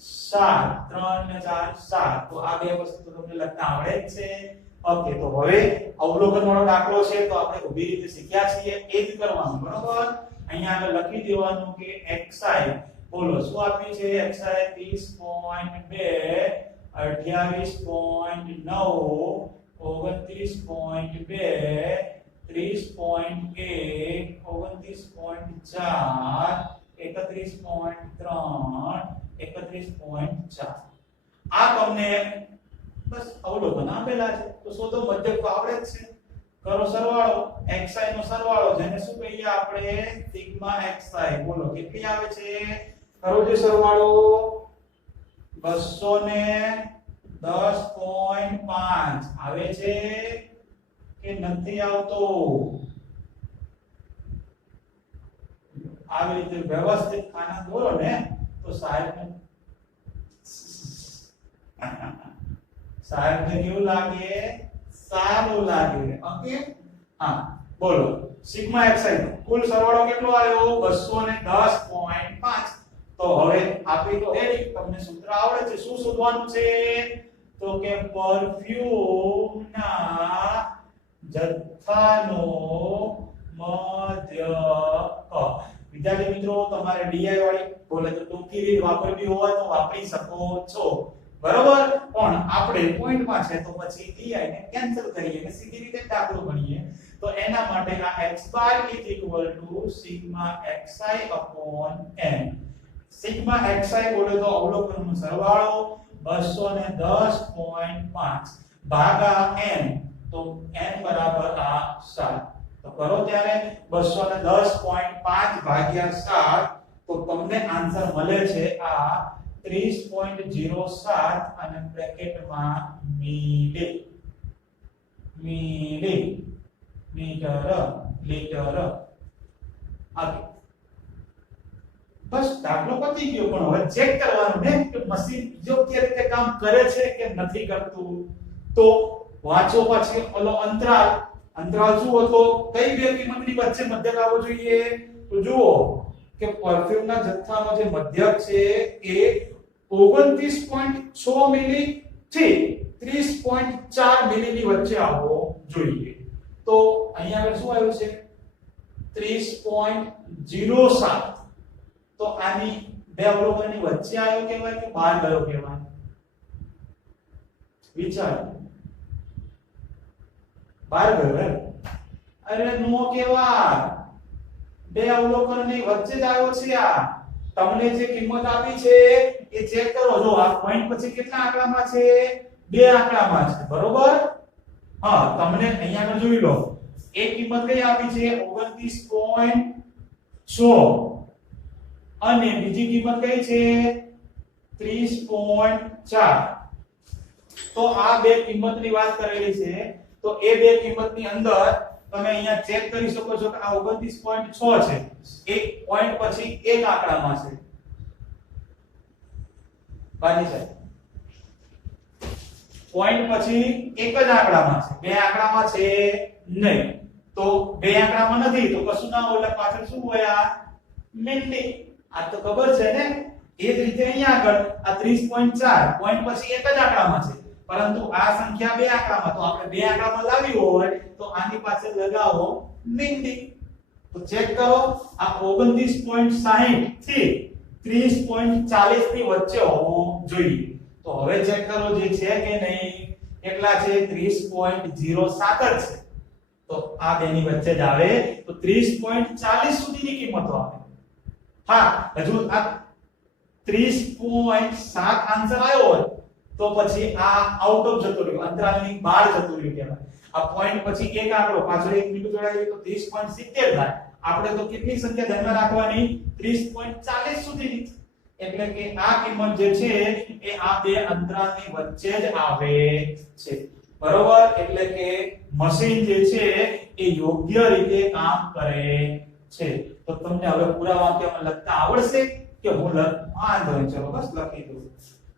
7 3 ને 4 7. તો આ બે વસ્તુ તો તમને લખતા આવડે જ છે. ઓકે તો હવે અવલોકન વાળો દાખલો છે તો આપણે ઊભી રીતે શીખ્યા છીએ એ જ કરવાનું બરોબર. અહીંયા આગળ લખી દેવાનું કે xi બોલો શું આપ્યું છે? xi 30.2 28.9 29.2 30.1 29.4 31.3 31.4 આ તમને બસ અવલોકન આપેલા છે તો શોધો મધ્યક તો આવડે જ છે કરો સરવાળો xi નો સરવાળો જેને શું કહીએ આપણે સિગ્મા xi બોલો કેટલી આવે છે કરો જે સરવાળો 210.5 આવે છે કે નથી આવતો આવી રીતે વ્યવસ્થિત ખાના દોરો ને તો સાહેબને કેવું લાગે સારું લાગે ઓકે હા બોલો સિગ્મા xi કુલ સરવાળો કેટલો આવ્યો 210.5 તો હવે આપી તો એડી તમને સૂત્ર આવડે છે શું શોધવાનું છે તો કે પરફ્યુમ ના જથ્થાનો મધ્યક વિદ્યાર્થી મિત્રો તમારે ડીઆઈ વાળી બોલે તો ટૂંકી રીત વાપરવી હોય તો વાપરી શકો છો બરોબર પણ આપણે પોઈન્ટ માં છે તો પછી ડીઆઈ ને કેન્સલ કરીએ કે સીધી રીતે દાખલો ગણીએ તો એના માટે આ x bar sigma xi n sigma xi બોલે તો અવલોકનનો સરવાળો 210.5 ભાગા n તો n બરાબર આ 7 તો કરો ત્યારે 210.5 ભાગ્યા 7 તો તમને આન્સર મળે છે આ 30.07 અને બ્રેકેટમાં મિલી મીટર લીટર આગળ બસ દાખલો પતી ગયો પણ હવે ચેક કરવાનું ને કે મશીન યોગ્ય રીતે કામ કરે છે કે નથી કરતું તો વાંચો પછી ઓલો અંતરાલ શું હતો કઈ બે કિંમતની વચ્ચે મધ્યક આવવો જોઈએ તો જુઓ કે પરફ્યુમના જથ્થાનો જે મધ્યક છે એ 29.6 મિલી થી 30.4 મિલી ની વચ્ચે આવવો જોઈએ તો અહીંયા આગળ શું આવ્યું છે 30.07 તો આની બે અવલોકનની વચ્ચે આવ્યો કહેવાય કે બહાર ગયો કહેવાય વિચાર બહાર ગયો અરે નો કહેવાય બે અવલોકનની વચ્ચે જ આવ્યો છે આ તમને જે કિંમત આપી છે એ ચેક કરો જો આ પોઈન્ટ પછી કેટલા આંકડામાં છે બે આંકડામાં છે બરોબર હા તમને અહીંયા આગળ જોઈ લો એક કિંમત કઈ આપી છે 29.6 અને બીજી કિંમત કઈ છે 30.4 તો આ બે કિંમતની વાત કરેલી છે તો એ બે કિંમતની અંદર તમે અહીંયા ચેક કરી શકો છો કે આ 29.6 છે એક પોઈન્ટ પછી એક આંકડામાં છે બાજી સાહેબ પોઈન્ટ પછી એક જ આંકડામાં છે બે આંકડામાં છે નહીં તો બે આંકડામાં નથી તો કશું ના હોય એટલે પાછળ શું હોય આ મિલી આ તો ખબર છે ને એ જ રીતે અહીંયા આગળ આ 30.4 પોઈન્ટ પછી એક જ આંકડામાં છે પરંતુ આ સંખ્યા બે આંકડામાં તો આપણે બે આંકડામાં લાવી હોય તો આની પાછળ લગાવો મિલી તો ચેક કરો આ 29.60 થી 30.40 ની વચ્ચે હોવો જોઈએ તો હવે ચેક કરો જે છે કે નહીં કેટલા છે 30.07 જ છે તો આ બેની વચ્ચે જ આવે તો 30.40 સુધીની કિંમતો આવે હા હજુ આ 30.7 આન્સર આવ્યો હોય તો પછી આ આઉટ ઓફ જતો રહ્યો અંતરાલની બહાર જતો રહ્યો કહેવાય આ પોઈન્ટ પછી એક આંકડો પાછળ એક મીંડું જોડાય તો 30.70 થાય આપણે તો કેટલી સંખ્યા ધ્યાનમાં રાખવાની 30.40 સુધીની એટલે કે આ કિંમત જે છે એ આ બે અંતરાલની વચ્ચે જ આવે છે બરોબર એટલે કે મશીન જે છે એ યોગ્ય રીતે કામ કરે છે તો તમને હવે પૂરા વાક્યમાં લખતા આવડશે કે હું વાંધો નહીં ચલો બસ લખી દઉં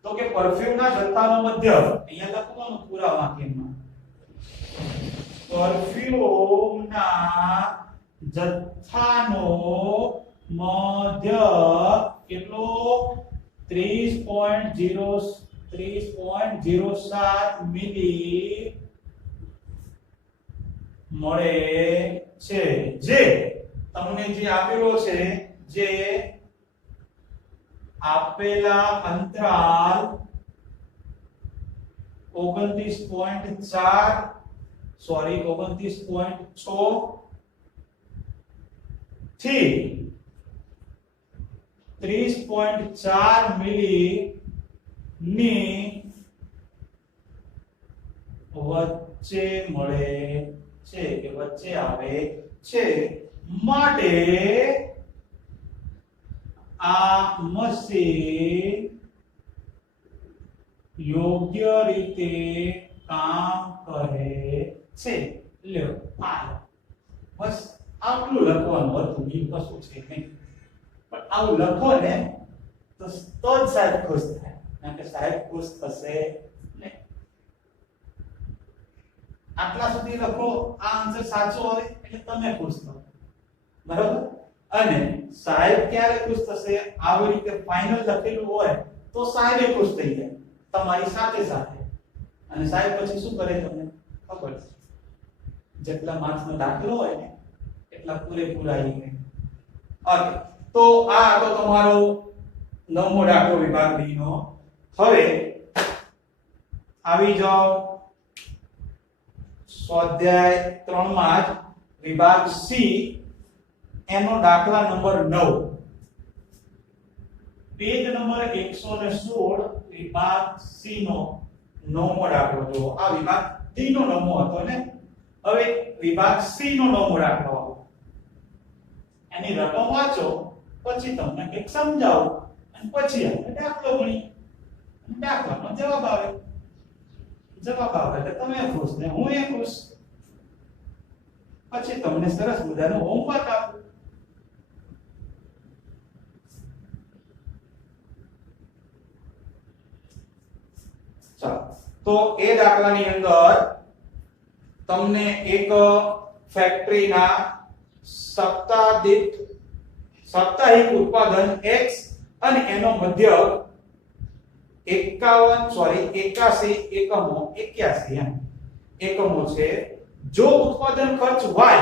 તો કે પરફ્યુમના જથ્થાનો મધ્યક અહીંયા લખવાનું પૂરા વાક્યમાં પરફ્યુમના જથ્થાનો મધ્યક કેટલો 30.07 મિલી મળે છે જે તમને જે આપેલો છે જે આપેલા અંતરાલ 29.4 સોરી 29.6 થી 30.4 મિલી ની વચ્ચે મળે છે કે વચ્ચે આવે છે માટે આ મશીન યોગ્ય રીતે કામ કરે છે. લ્યો આ બસ આટલું લખવાનું હતું, બીજું કશું છે નહીં. પણ આવું લખો ને તો જ સાહેબ ખુશ થાય, કારણ કે સાહેબ ખુશ થશે નહીં. આટલા સુધી લખો, આ આન્સર સાચો હોય એટલે તમે ખુશ થો, બરાબર. અને સાહેબ ક્યારે ખુશ થશે? આવી રીતે ફાઇનલ લખેલું હોય તો સાહેબ ખુશ થઈ જાય તમારી સાથે સાથે. અને સાહેબ પછી શું કરે તમને ખબર છે, જેટલા માર્ક્સ નો દાખલો હોય ને એટલા પૂરેપૂરા આવી જાય. ઓકે, તો આ તો તમારો નવમો દાખલો વિભાગ ડી નો. હવે આવી જાઓ સ્વાધ્યાય 3 માં જ વિભાગ સી એનો દાખલા નંબર 9, પેજ નંબર 116, વિભાગ સી નો નવમો દાખલો. જો આ વિભાગ ડી નો નવમો હતો ને, હવે વિભાગ સી નો નવમો દાખલો. એની રકમ વાંચો, પછી તમને કંઈક સમજાવો અને પછી આપણે દાખલો ગણીએ. દાખલાનો જવાબ આવે એટલે તમે ખુશ ને હું એ ખુશ. પછી તમને સરસ મજાનું હોમવર્ક આપું. ચાલો, તો એ દાખલાની અંદર તમને એક ફેક્ટરીના સાપ્તાહિક ઉત્પાદન x અને એનો મધ્યક 81 એકમો છે. જો ઉત્પાદન ખર્ચ y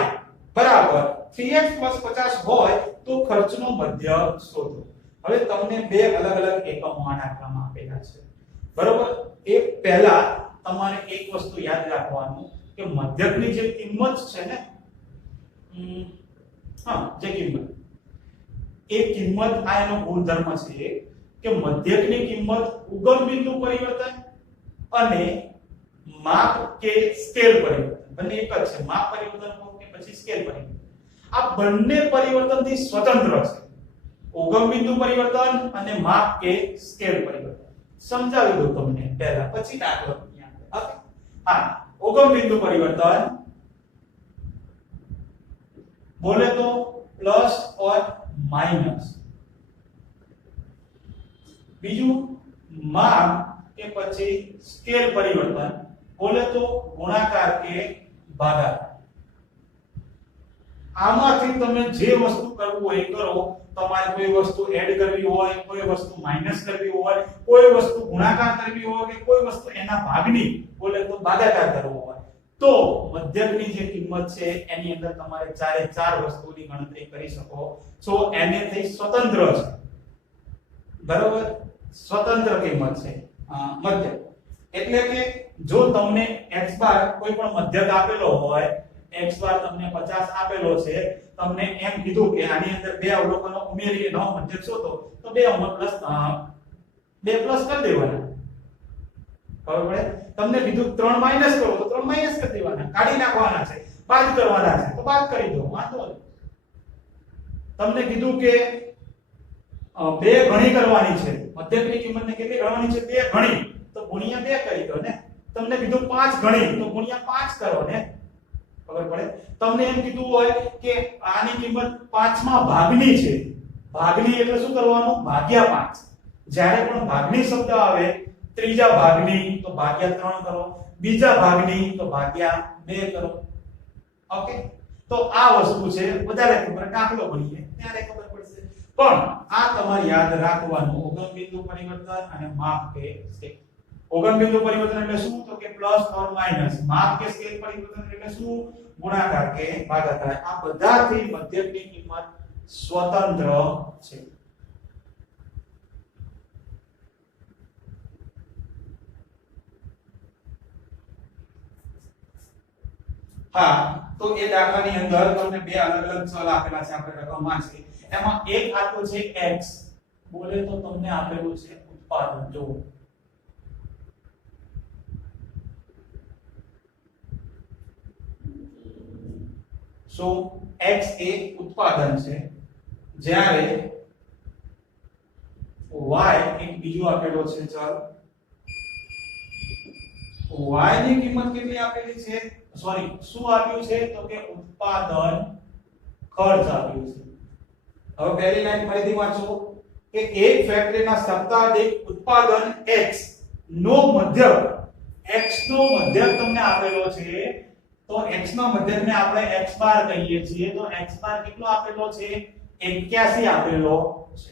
બરાબર 3x + 50 હોય તો ખર્ચનો મધ્યક શોધો. હવે તમને બે અલગ અલગ એકમો આ દાખલામાં આપેલા છે, બરોબર. એ પહેલા તમારે એક વસ્તુ યાદ રાખવાનું કે મધ્યકની જે કિંમત છે ને, જે કિંમત, એ કિંમત આ એનો ગુણધર્મ છે કે મધ્યકની કિંમત ઉગમ બિંદુ પરિવર્તન અને માપ કે સ્કેલ પરિવર્તન બંને એક જ છે. માપ પરિવર્તન કે પછી સ્કેલ પરિવર્તન, આ બંને પરિવર્તનથી સ્વતંત્ર છે. ઉગમ બિંદુ પરિવર્તન અને માપ કે સ્કેલ પરિવર્તન સમજાવી દઉં તમને પહેલા, પછી દાખલો અહીંયા. ઓકે, હા, ઉગમ બિંદુ પરિવર્તન बोले तो प्लस और माइनस. बीजू माप के પછી સ્કેલ પરિવર્તન બોલે તો ગુણાકાર કે ભાગાકાર. આમાંથી તમે જે વસ્તુ કરવું હોય કરો. તમારે કોઈ વસ્તુ એડ કરવી હોય, કોઈ વસ્તુ માઈનસ કરવી હોય, કોઈ વસ્તુ ગુણાકાર કરવી હોય કે કોઈ વસ્તુ એના ભાગની બોલે તો ભાગાકાર કરવો હોય, તો મધ્યકની જે કિંમત છે એની અંદર તમારે ચારે ચાર વસ્તુની ગણતરી કરી શકો છો. એને થી સ્વતંત્ર છે, બરોબર. સ્વતંત્ર કિંમત છે મધ્યક. એટલે કે જો તમને x બાર કોઈ પણ મધ્યક આપેલો હોય, x બાર તમને 50 આપેલો છે, તમને એમ કીધું કે આની અંદર બે અવલોકનો ઉમેરીને નવો મધ્યક શોધો, તો બે પ્લસ કરી દેવાના. ખબર પડે? તમને કીધું 3 માઈનસ કરો તો 3 માઈનસ કરી દેવાના, કાઢી નાખવાના છે, બાદ કરવાના છે તો બાદ કરી દો, વાંધો નહીં. તમને કીધું કે બે ગણી કરવાની છે, મધ્યકની કિંમતને કેટલી ગણવાની છે? બે ગણી, તો ગુણ્યા 2 કરી દો ને. તમને કીધું 5 ગણી, તો ગુણ્યા 5 કરો ને. ખબર પડે? તમને એમ કીધું હોય કે આની કિંમત 5મા ભાગની છે, ભાગની એટલે શું કરવાનું? ભાગ્યા 5. જ્યારે પણ ભાગની શબ્દ આવે, ત્રીજા ભાગની તો ભાગ્યા 3 કરો, બીજા ભાગની તો ભાગ્યા 2 કરો. ઓકે, તો આ વસ્તુ છે. વધારે ખબર દાખલો ગણીએ ત્યારે ખબર પડશે. પણ આ તમારે યાદ રાખવાનું, ઉગમ બિંદુ પરિવર્તન અને માપ કે સ્કેલ. ઉગમ બિંદુ પરિવર્તન એટલે શું? તો કે પ્લસ ઓર માઈનસ. માપ કે સ્કેલ પરિવર્તન એટલે શું? ગુણાકાર કે ભાગાકાર. આ બધાથી મધ્યકની કિંમત સ્વતંત્ર છે. હા, તો એ દાખલાની અંદર તમને બે અલગ અલગ ચલ આપેલા છે આપણે રકમમાં છે. એમાં એક આપેલું છે x, બોલે તો તમને આપેલું છે ઉત્પાદન. જો શું x એ ઉત્પાદન છે, જ્યારે y એક બીજું આપેલો છે ચલ. y ની કિંમત કેટલી આપેલી છે? સોરી, શું આપ્યું છે? તો કે ઉત્પાદન ખર્ચ આપ્યું છે. હવે પહેલી લાઈન ફરીથી વાંચો કે એક ફેક્ટરીના સપ્તાહ દીઠ ઉત્પાદન x નો મધ્યક, x નો મધ્યક તમને આપેલો છે. તો x નો મધ્યકને આપણે x બાર કહીએ છીએ. તો x બાર કેટલો આપેલો છે? 81 આપેલો છે.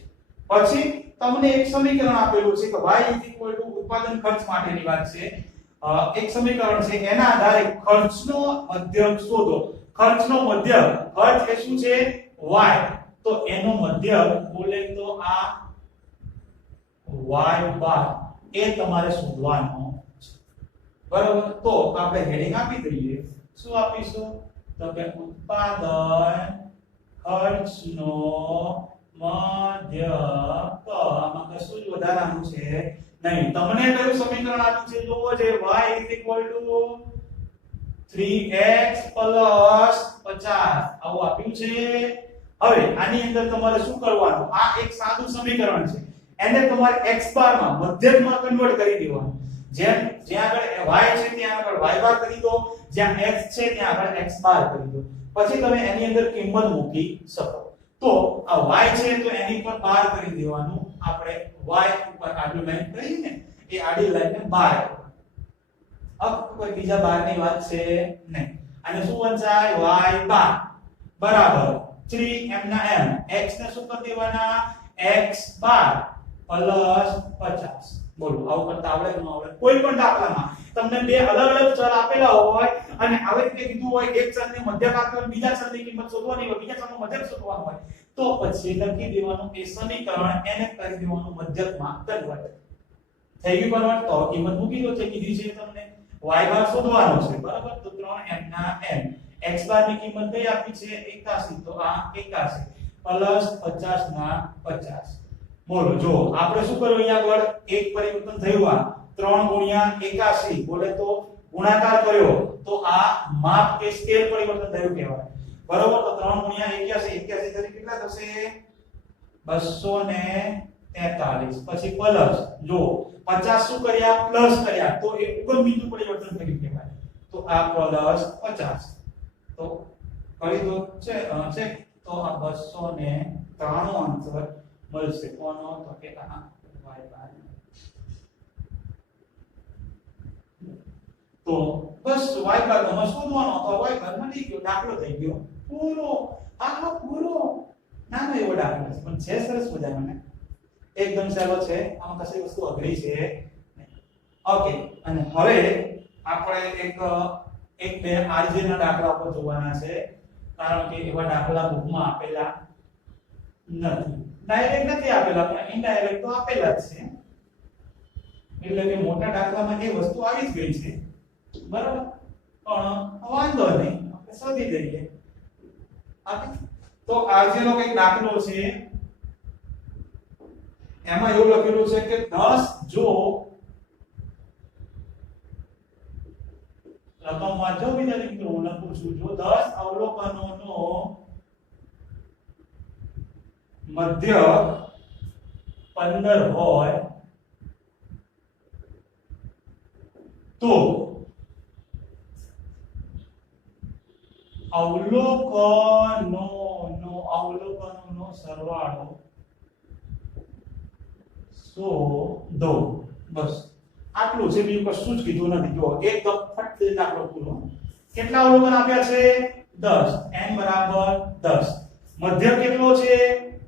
પછી તમને એક સમીકરણ આપેલું છે કે y ઉત્પાદન ખર્ચ માટેની વાત છે. એક સમીકરણ છે, એના આધારે ખર્ચનો મધ્યક શોધો. ખર્ચનો મધ્યક, ખર્ચ એ શું છે? y. તો એનો મધ્યક બોલે તો આ y બાર એ તમારે શોધવાનો છે. બરાબર? તો આપણે હેડિંગ આપી દઈએ. શું આપીશું? તો કે ઉત્પાદન ખર્ચનો મધ્યક. આમાં કશું જ વધારાનું છે નહીં. તમને કયું સમીકરણ આપ્યું છે? જોવો જે y 3x 50 આવું આપ્યું છે. હવે આની અંદર તમારે શું કરવાનું? આ એક સાદું સમીકરણ છે, એને તમારે x બાર માં મધ્યકમાં કન્વર્ટ કરી દેવાનું. જ્યાં આગળ y છે ત્યાં આગળ y બાર કરી દો, જ્યાં x છે ત્યાં આગળ x બાર કરી દો. પછી તમે એની અંદર કિંમત મૂકી શકો. તો આ y છે તો એની પર બાર કરી દેવાનું. આપણે y ઉપર આડી લાઈન કરીએ ને, એ આડી લાઈનને બાર. अब કોઈ બીજા બારની વાત છે નહીં. અને શું વંચાય? y બાર બરાબર 3m ના m, x ને શું કરી દેવાના? x બાર પ્લસ 50. બોલો, આવું કરતા આવડે કે ન આવડે? કોઈ પણ દાખલામાં તમને બે અલગ અલગ ચલ આપેલા હોય અને આવી રીતે કીધું હોય એક ચલની મધ્યક આપ્યો અને બીજા ચલની કિંમત શોધવાની હોય, બીજા ચલનો મધ્યક શોધવાનો હોય, તો પછી લખી દેવાનું એ સમીકરણ, એને કરી દેવાનું મધ્યકમાં કન્વર્ટ. થઈ ગયું કન્વર્ટ? તો કિંમત મૂકી દો. જે કીધી છે તમને y બાર શોધવાનો છે. બરાબર? તો 3m ના m, x બાર ની કિંમત કઈ આપી છે? 81. તો આ 81 પ્લસ 50 ના 50. બોલો, જો આપણે શું કર્યું? અહીંયા આગળ એક પરિવર્તન થયું. આ 3 ગુણ્યા 81 બોલે તો ગુણાકાર કર્યો, તો આ માપ કે સ્કેલ પરિવર્તન થયું કહેવાય. બરોબર? તો 3 ગુણ્યા 81, 81 તરીકે કેટલા થશે? 243. પછી પ્લસ, જો 50 શું કર્યા? પ્લસ કર્યા, તો એ ઉગમ બિંદુ પરિવર્તન કર્યું કહેવાય. તો આ પ્લસ 50. તો કરી દો છે તો આ 293 આન્સર મળશે. કોનો? તો કે આ y બાર. તો બસ y બાર તમે શોધવાનો. તો y બાર મળી ગયો, દાખલો થઈ ગયો પૂરો. આખો પૂરો. નાનો એવો દાખલો છે, પણ છે સરસ મજાનો ને, એકદમ સહેલો છે. આમાં કશી વસ્તુ અઘરી છે નહીં. ઓકે, અને હવે આપણે એક બે આરજે ના દાખલા પર જોવાના છે, કારણ કે એવા દાખલા બુકમાં આપેલા નથી. ડાયરેક્ટ નથી આપેલા, પણ ઇનડાયરેક્ટ તો આપેલા જ છે. એટલે કે મોટા દાખલામાં એ વસ્તુ આવી જ ગઈ છે. બરાબર? પણ વાંધો નહીં, આપણે શોધી દઈએ. તો આરજે નો કઈ દાખલો છે, એમાં એવું લખેલું છે કે 10 જો રકમ વાંચો વિદ્યાર્થી મિત્રો, હું લખું છું. જો 10 અવલોકનોનો મધ્યક 15 હોય તો અવલોકનોનો સરવાળો શોધો. બસ આટલું છે, બીજું કશું જ કીધું નથી. જો એકદમ ફટ દાખલો પૂરો. કેટલા અવલોકન આપ્યા છે? 10. n બરાબર 10. મધ્યક કેટલો છે?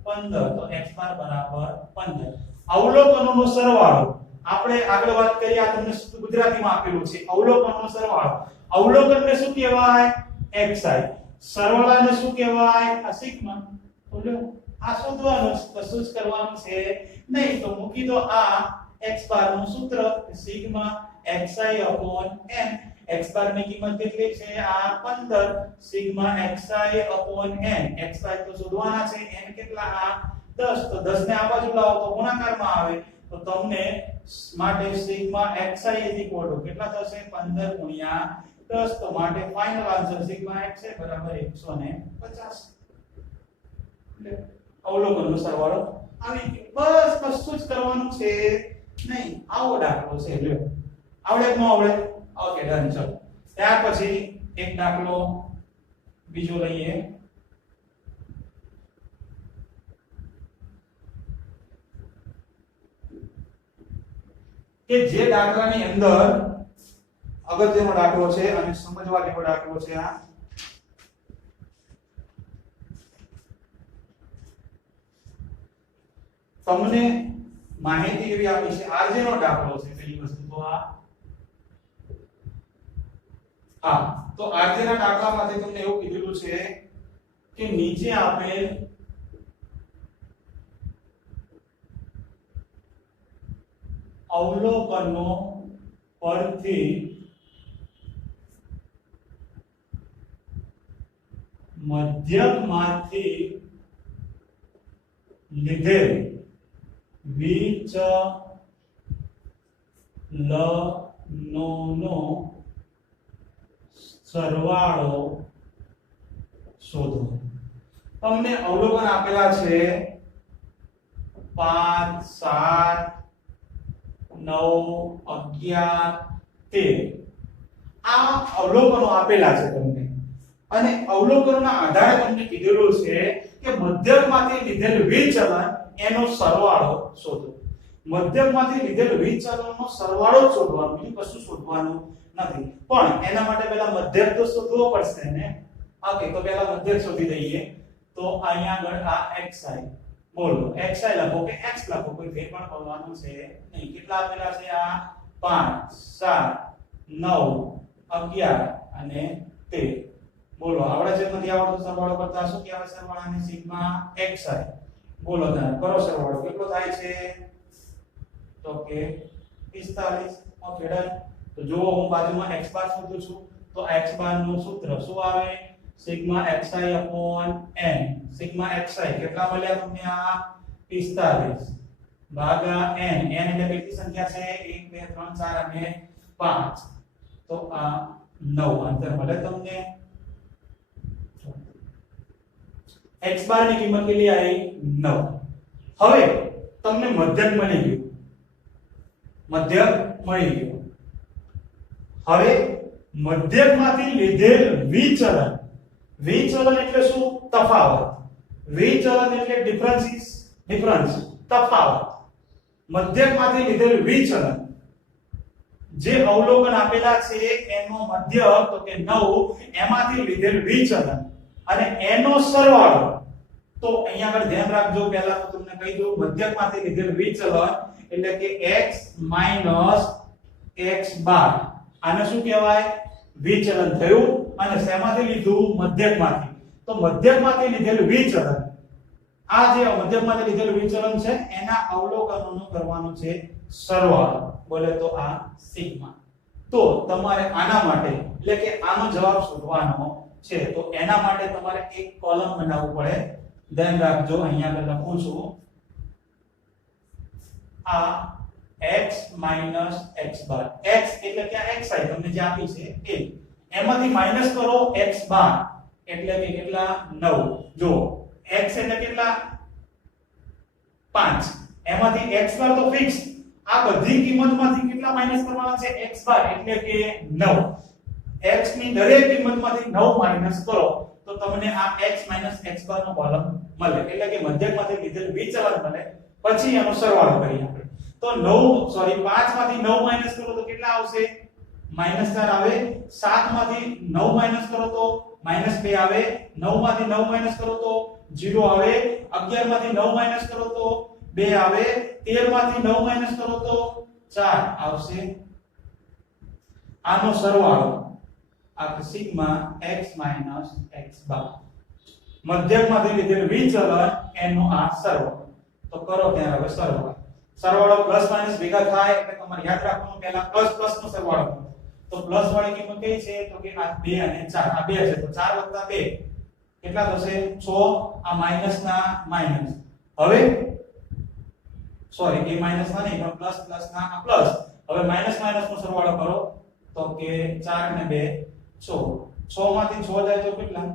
15. તો x બાર બરાબર 15. અવલોકનોનો સરવાળો આપણે આગળ વાત કરી, આ તમને ગુજરાતીમાં આપેલું છે. અવલોકનોનો સરવાળો, અવલોકનને શું કહેવાય? xi. સરવાળાને શું કહેવાય? આ સિગ્મા. બોલો, આ શોધવાનું, કશું જ કરવાનું છે નહીં. તો મૂકી દો આ x બાર નું સૂત્ર, સિગ્મા xi n. x બાર ની કિંમત કેટલી છે આ 15 sigma xi upon n xi તો શોધવાના છે n કેટલા આ 10 તો 10 ને આ બાજુ લાવો તો ગુણાકારમાં આવે તો તમને માટે સિગ્મા xi કેટલા થશે 15 ગુણ્યા 10 તો માટે ફાઇનલ આન્સર સિગ્મા xi બરાબર 150 એટલે અવલોકનનો સરવાળો આવી ગયો બસ કશું જ કરવાનું છે નહીં આવો દાખલો છે લ્યો આવડે કે ન આવડે ઓકે ડન ચલો ત્યાર પછી એક દાખલો બીજો લઈએ કે જે દાખલાની અંદર અગત્યનો દાખલો છે અને સમજવા જેવો દાખલો છે આ તમને માહિતી એવી આપી છે આરજે નો દાખલો છે પેલી વસ્તુ તો તો આરજે ના દાખલામાંથી તમને એવું કીધેલું છે કે નીચે આપેલ અવલોકનો પરથી મધ્યકમાંથી લીધેલ વિચલનોનો સરવાળો શોધો તમને અવલોકન આપેલા છે 5 7 9 11 13 આ અવલોકનો આપેલા છે તમને અને અવલોકનોના આધારે તમને કીધેલું છે કે મધ્યકમાંથી લીધેલ વિચલન એનો સરવાળો શોધો મધ્યકમાંથી લીધેલ વિચલનનો સરવાળો જ શોધવાનો બીજું કશું શોધવાનું નથી પણ એના માટે પહેલા મધ્યક તો શોધવો પડશે ને ઓકે તો પહેલા મધ્યક શોધી દઈએ તો અહીંયા આગળ આ xi બોલો xi લખો કે x લખો કોઈ ફેર પણ કરવાનું છે નહીં કેટલા આપેલા છે આ 5 7 9 11 અને 13 બોલો આવડે છે નથી આવડતું સરવાળો કરતા શું કહેવાય સરવાળાને સિગ્મા xi બોલો તમે કરો સરવાળો કેટલો થાય છે તો કે 45 ઓકે ડન તો જો હું બાજુમાં x બાર શોધું છું તો x બાર નું સૂત્ર શું આવે sigma xi upon n sigma xi કેટલા મળ્યા તમને આ 45 ભાગ્યા n n એટલે કેટલી સંખ્યા છે 1 2 3 4 અને 5 તો આ 9 અંતર મળે તમને x બાર ની કિંમત કેટલી આવી 9 હવે તમને મધ્યક મળી ગયું હવે મધ્યકમાંથી લીધેલ વિચલન એટલે શું તફાવત વિચલન એટલે ડિફરન્સ તફાવત મધ્યકમાંથી લીધેલ વિચલન જે અવલોકન આપેલા છે એનો મધ્યક તો કે 9 એમાંથી લીધેલ વિચલન અને એનો સરવાળો તો અહીંયા આગળ ધ્યાન રાખજો પહેલા તો તમને કહી દઉં મધ્યકમાંથી લીધેલ વિચલન એટલે કે x x બાર આને શું કહેવાય વિચલન થયું અને શેમાંથી લીધું મધ્યકમાંથી તો મધ્યકમાંથી લીધેલ વિચલન આ જે મધ્યકમાંથી લીધેલ વિચલન છે એના અવલોકનોનો કરવાનો છે સરવાળો બોલે તો આ સિગ્મા તો તમારે આના માટે એટલે કે આનો જવાબ શોધવાનો છે તો એના માટે તમારે એક કોલમ બનાવવું પડે ધ્યાન રાખજો અહીંયા આગળ લખું છું આ x x બાર x એટલે કે xi તમને જે આપી છે એ એમાંથી માઈનસ કરો x બાર એટલે કે કેટલા 9 જો x એટલે કેટલા 5 એમાંથી x બાર તો ફિક્સ આ બધી કિંમતમાંથી કેટલા માઈનસ કરવાના છે x બાર એટલે કે 9 x ની દરેક કિંમતમાંથી 9 માઈનસ કરો તો તમને આ x x બાર નો કોલમ મળે એટલે કે મધ્યકમાંથી લીધેલ વિચલન મળે પછી એનો સરવાળો કરીએ આપણે તો 5 માંથી 9 માઈનસ કરો તો કેટલા આવશે -4 આવે 7 માંથી 9 માઈનસ કરો તો -2 આવે 9 માંથી 9 માઈનસ કરો તો 0 આવે 11 માંથી 9 માઈનસ કરો તો 2 આવે 13 માંથી 9 માઈનસ કરો તો 4 આવશે આનો સરવાળો આ સિગ્મા x x બાર મધ્યકમાંથી લીધેલ વિચલન એનો આ સરવાળો તો કરો ત્યારે હવે સરવાળો પ્લસ માઈનસ ભેગા થાય એટલે તમારે યાદ રાખવાનું પહેલા પ્લસ નો સરવાળો તો પ્લસ વાળી કિંમત કઈ છે તો કે આ 2 અને 4 આ 2 છે તો 4 + 2 કેટલા થશે 6 આ માઈનસ ના માઈનસ હવે સોરી એ માઈનસ માં નહીં પણ પ્લસ પ્લસ ના આ પ્લસ હવે માઈનસ માઈનસ નો સરવાળો કરો તો કે 4 અને 2 6 6 માંથી 6 જાય તો કેટલા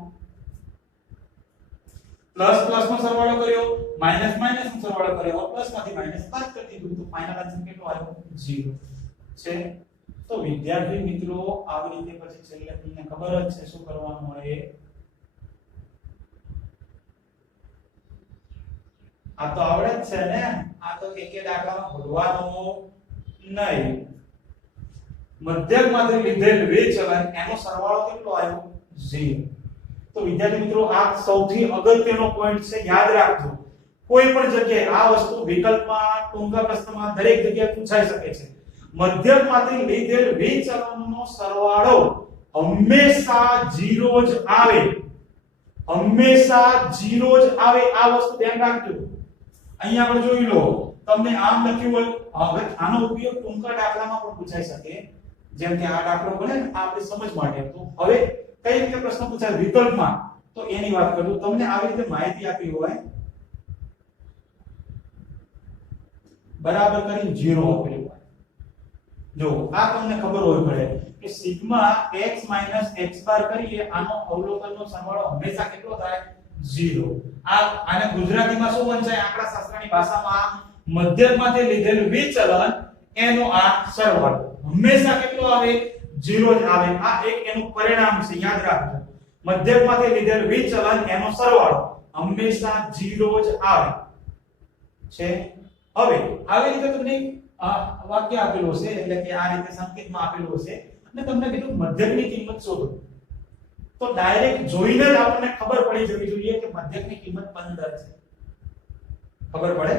પ્લસ પ્લસ નો સરવાળો કર્યો માઈનસ માઈનસ નો સરવાળો કર્યો પ્લસ માંથી માઈનસ બાદ કરી દીધું તો ફાઇનલ આન્સર કેટલો આવ્યો 0 છે તો વિદ્યાર્થી મિત્રો આવી રીતે પછી છેલ્લે તમને ખબર જ છે શું કરવાનું હોય આ તો આવડે જ છે ને આ તો એક એક દાખલામાં ભૂલવાનું નહીં મધ્યકમાંથી લીધેલ વિચલન એનો સરવાળો કેટલો આવ્યો 0 તો વિદ્યાર્થી મિત્રો આ સૌથી અગત્યનો પોઈન્ટ છે યાદ રાખજો કોઈ પણ જગ્યાએ આ વસ્તુ વિકલ્પમાં ટૂંકા પ્રશ્નમાં દરેક જગ્યાએ પૂછાઈ શકે છે મધ્યકમાંથી લીધેલ વિચલનનો સરવાળો હંમેશા 0 જ આવે હંમેશા 0 જ આવે આ વસ્તુ ધ્યાન રાખજો અહીંયા આપણે જોઈ લો તમને આમ લખ્યું હોય હવે આનો ઉપયોગ ટૂંકા દાખલામાં પણ પૂછાઈ શકે જેમ કે આ દાખલો બને ને આપણી સમજ માટે તો હવે કઈ રીતે પ્રશ્ન પૂછાય વિકલ્પમાં તો એની વાત કરું તમને આવી રીતે માહિતી આપી હોય બરાબર કરીને 0 આપેલું હોય જો આ તમને ખબર હોય પડે કે સિગ્મા x - x બાર કરીએ આનો અવલોકનનો સરવાળો હંમેશા કેટલો થાય 0 આને ગુજરાતીમાં શું વંચાય આંકડા શાસ્ત્રની ભાષામાં મધ્યકમાંથી લીધેલ વિચલન એનો આ સરવાળો હંમેશા કેટલો આવે 0 જ આવે આ એક એનું પરિણામ છે યાદ રાખજો મધ્યકમાંથી લીધેલ વિચલન એનો સરવાળો હંમેશા 0 જ આવે છે હવે આવી રીતે તમને વાક્ય આપેલું છે એટલે કે આ રીતે સંકેતમાં આપેલું છે અને તમને કીધું મધ્યકની કિંમત શોધો તો ડાયરેક્ટ જોઈને જ આપણને ખબર પડી જવી જોઈએ કે મધ્યકની કિંમત 15 છે ખબર પડે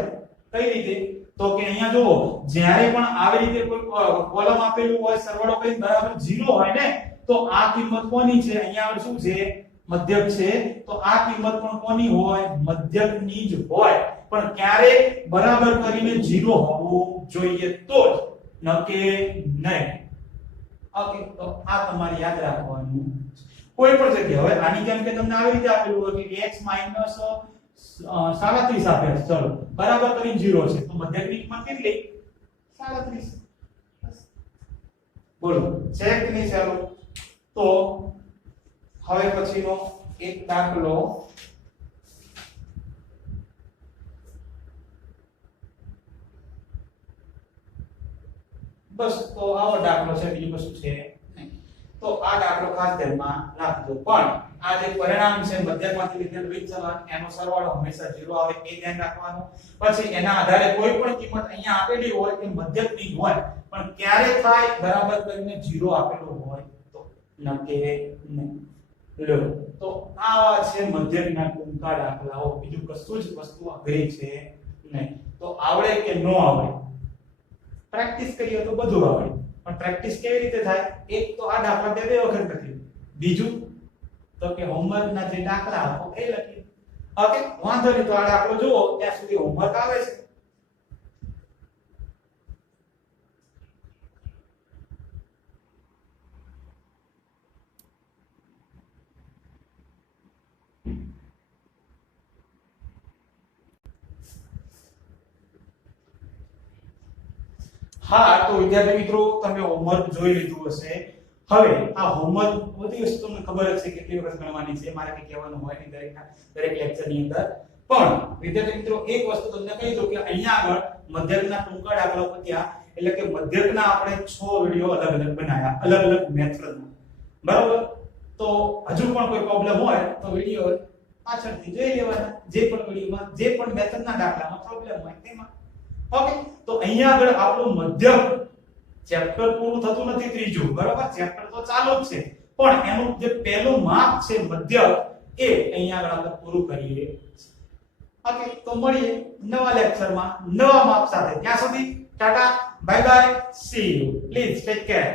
કઈ રીતે તો કે અહીંયા જુઓ જ્યારે પણ આવી રીતે કોઈ કોલમ આપેલું હોય સરવાળો કરીને બરાબર 0 હોય ને તો આ કિંમત કોની છે અહીંયા શું છે મધ્યક છે તો આ કિંમત પણ કોની હોય મધ્યકની જ હોય પણ ક્યારે બરાબર કરીને 0 હોવું જોઈએ તો જ ન કે નહીં ઓકે તો આ તમારે યાદ રાખવાનું કોઈ પણ જગ્યાએ હવે આની જેમ કે તમને આવી રીતે આપેલું હોય કે x - 37 આપે છે ચલો બરાબર કરીને 0 છે તો મધ્યકની કિંમત કેટલી 37 બોલો છે કે નહીં ચાલો તો હવે પછીનો એક દાખલો બસ તો આવો દાખલો છે બીજું કશું છે નહીં તો આ દાખલો ખાસ ધ્યાનમાં રાખજો પણ આ જે પરિણામ છે મધ્યકમાંથી લીધેલ વિચલન એનો સરવાળો હંમેશા 0 આવે એ ધ્યાન રાખવાનું પછી એના આધારે કોઈ પણ કિંમત અહીંયા આપેલી હોય કે મધ્યકની હોય પણ ક્યારે થાય બરાબર કરીને 0 આપેલું હોય તો નકે નહીં લો તો આવા છે મધ્યકના ટૂંકા દાખલાઓ બીજું કશું જ વસ્તુ અઘરી છે નહીં તો આવડે કે ન આવડે પ્રેક્ટિસ કરીએ તો બધું આવડે પણ પ્રેક્ટિસ કેવી રીતે થાય એક તો આ દાખલા બે વખત લખી બીજું તો કે હોમવર્ક ના જે દાખલા આપો એ લખી ઓકે વાંધો નહીં તો આ દાખલો જુઓ ત્યાં સુધી હોમવર્ક આવે છે હા તો વિદ્યાર્થી મિત્રો તમે હોમવર્ક જોઈ લીધું હશે હવે આ હોમવર્ક બધી વસ્તુ તમને ખબર જ છે કેટલી વખત ગણવાની છે મારે કઈ કહેવાનું હોય નહીં દરેક લેક્ચર ની અંદર પણ વિદ્યાર્થી મિત્રો એક વસ્તુ તમને કહી દઉં કે અહીંયા આગળ મધ્યકના ટૂંકા દાખલા પત્યા એટલે કે મધ્યકના આપણે 6 વિડિયો અલગ અલગ બનાવ્યા અલગ અલગ મેથડમાં બરાબર તો હજુ પણ કોઈ પ્રોબ્લેમ હોય તો વિડિયો પાછળથી જોઈ લેવાના જે પણ વિડિયોમાં જે પણ મેથડના દાખલામાં પ્રોબ્લેમ હોય તેમાં ઓકે તો અહીંયા આગળ આપણું મધ્યક ચેપ્ટર પૂરું થતું નથી ત્રીજું બરાબર ચેપ્ટર તો ચાલુ જ છે પણ એનું જે પહેલું માપ છે મધ્યક એ અહીંયા આગળ આપણે પૂરું કરીએ ઓકે તો મળીએ નવા લેક્ચરમાં નવા માપ સાથે ત્યાં સુધી Tata bye bye see you please take care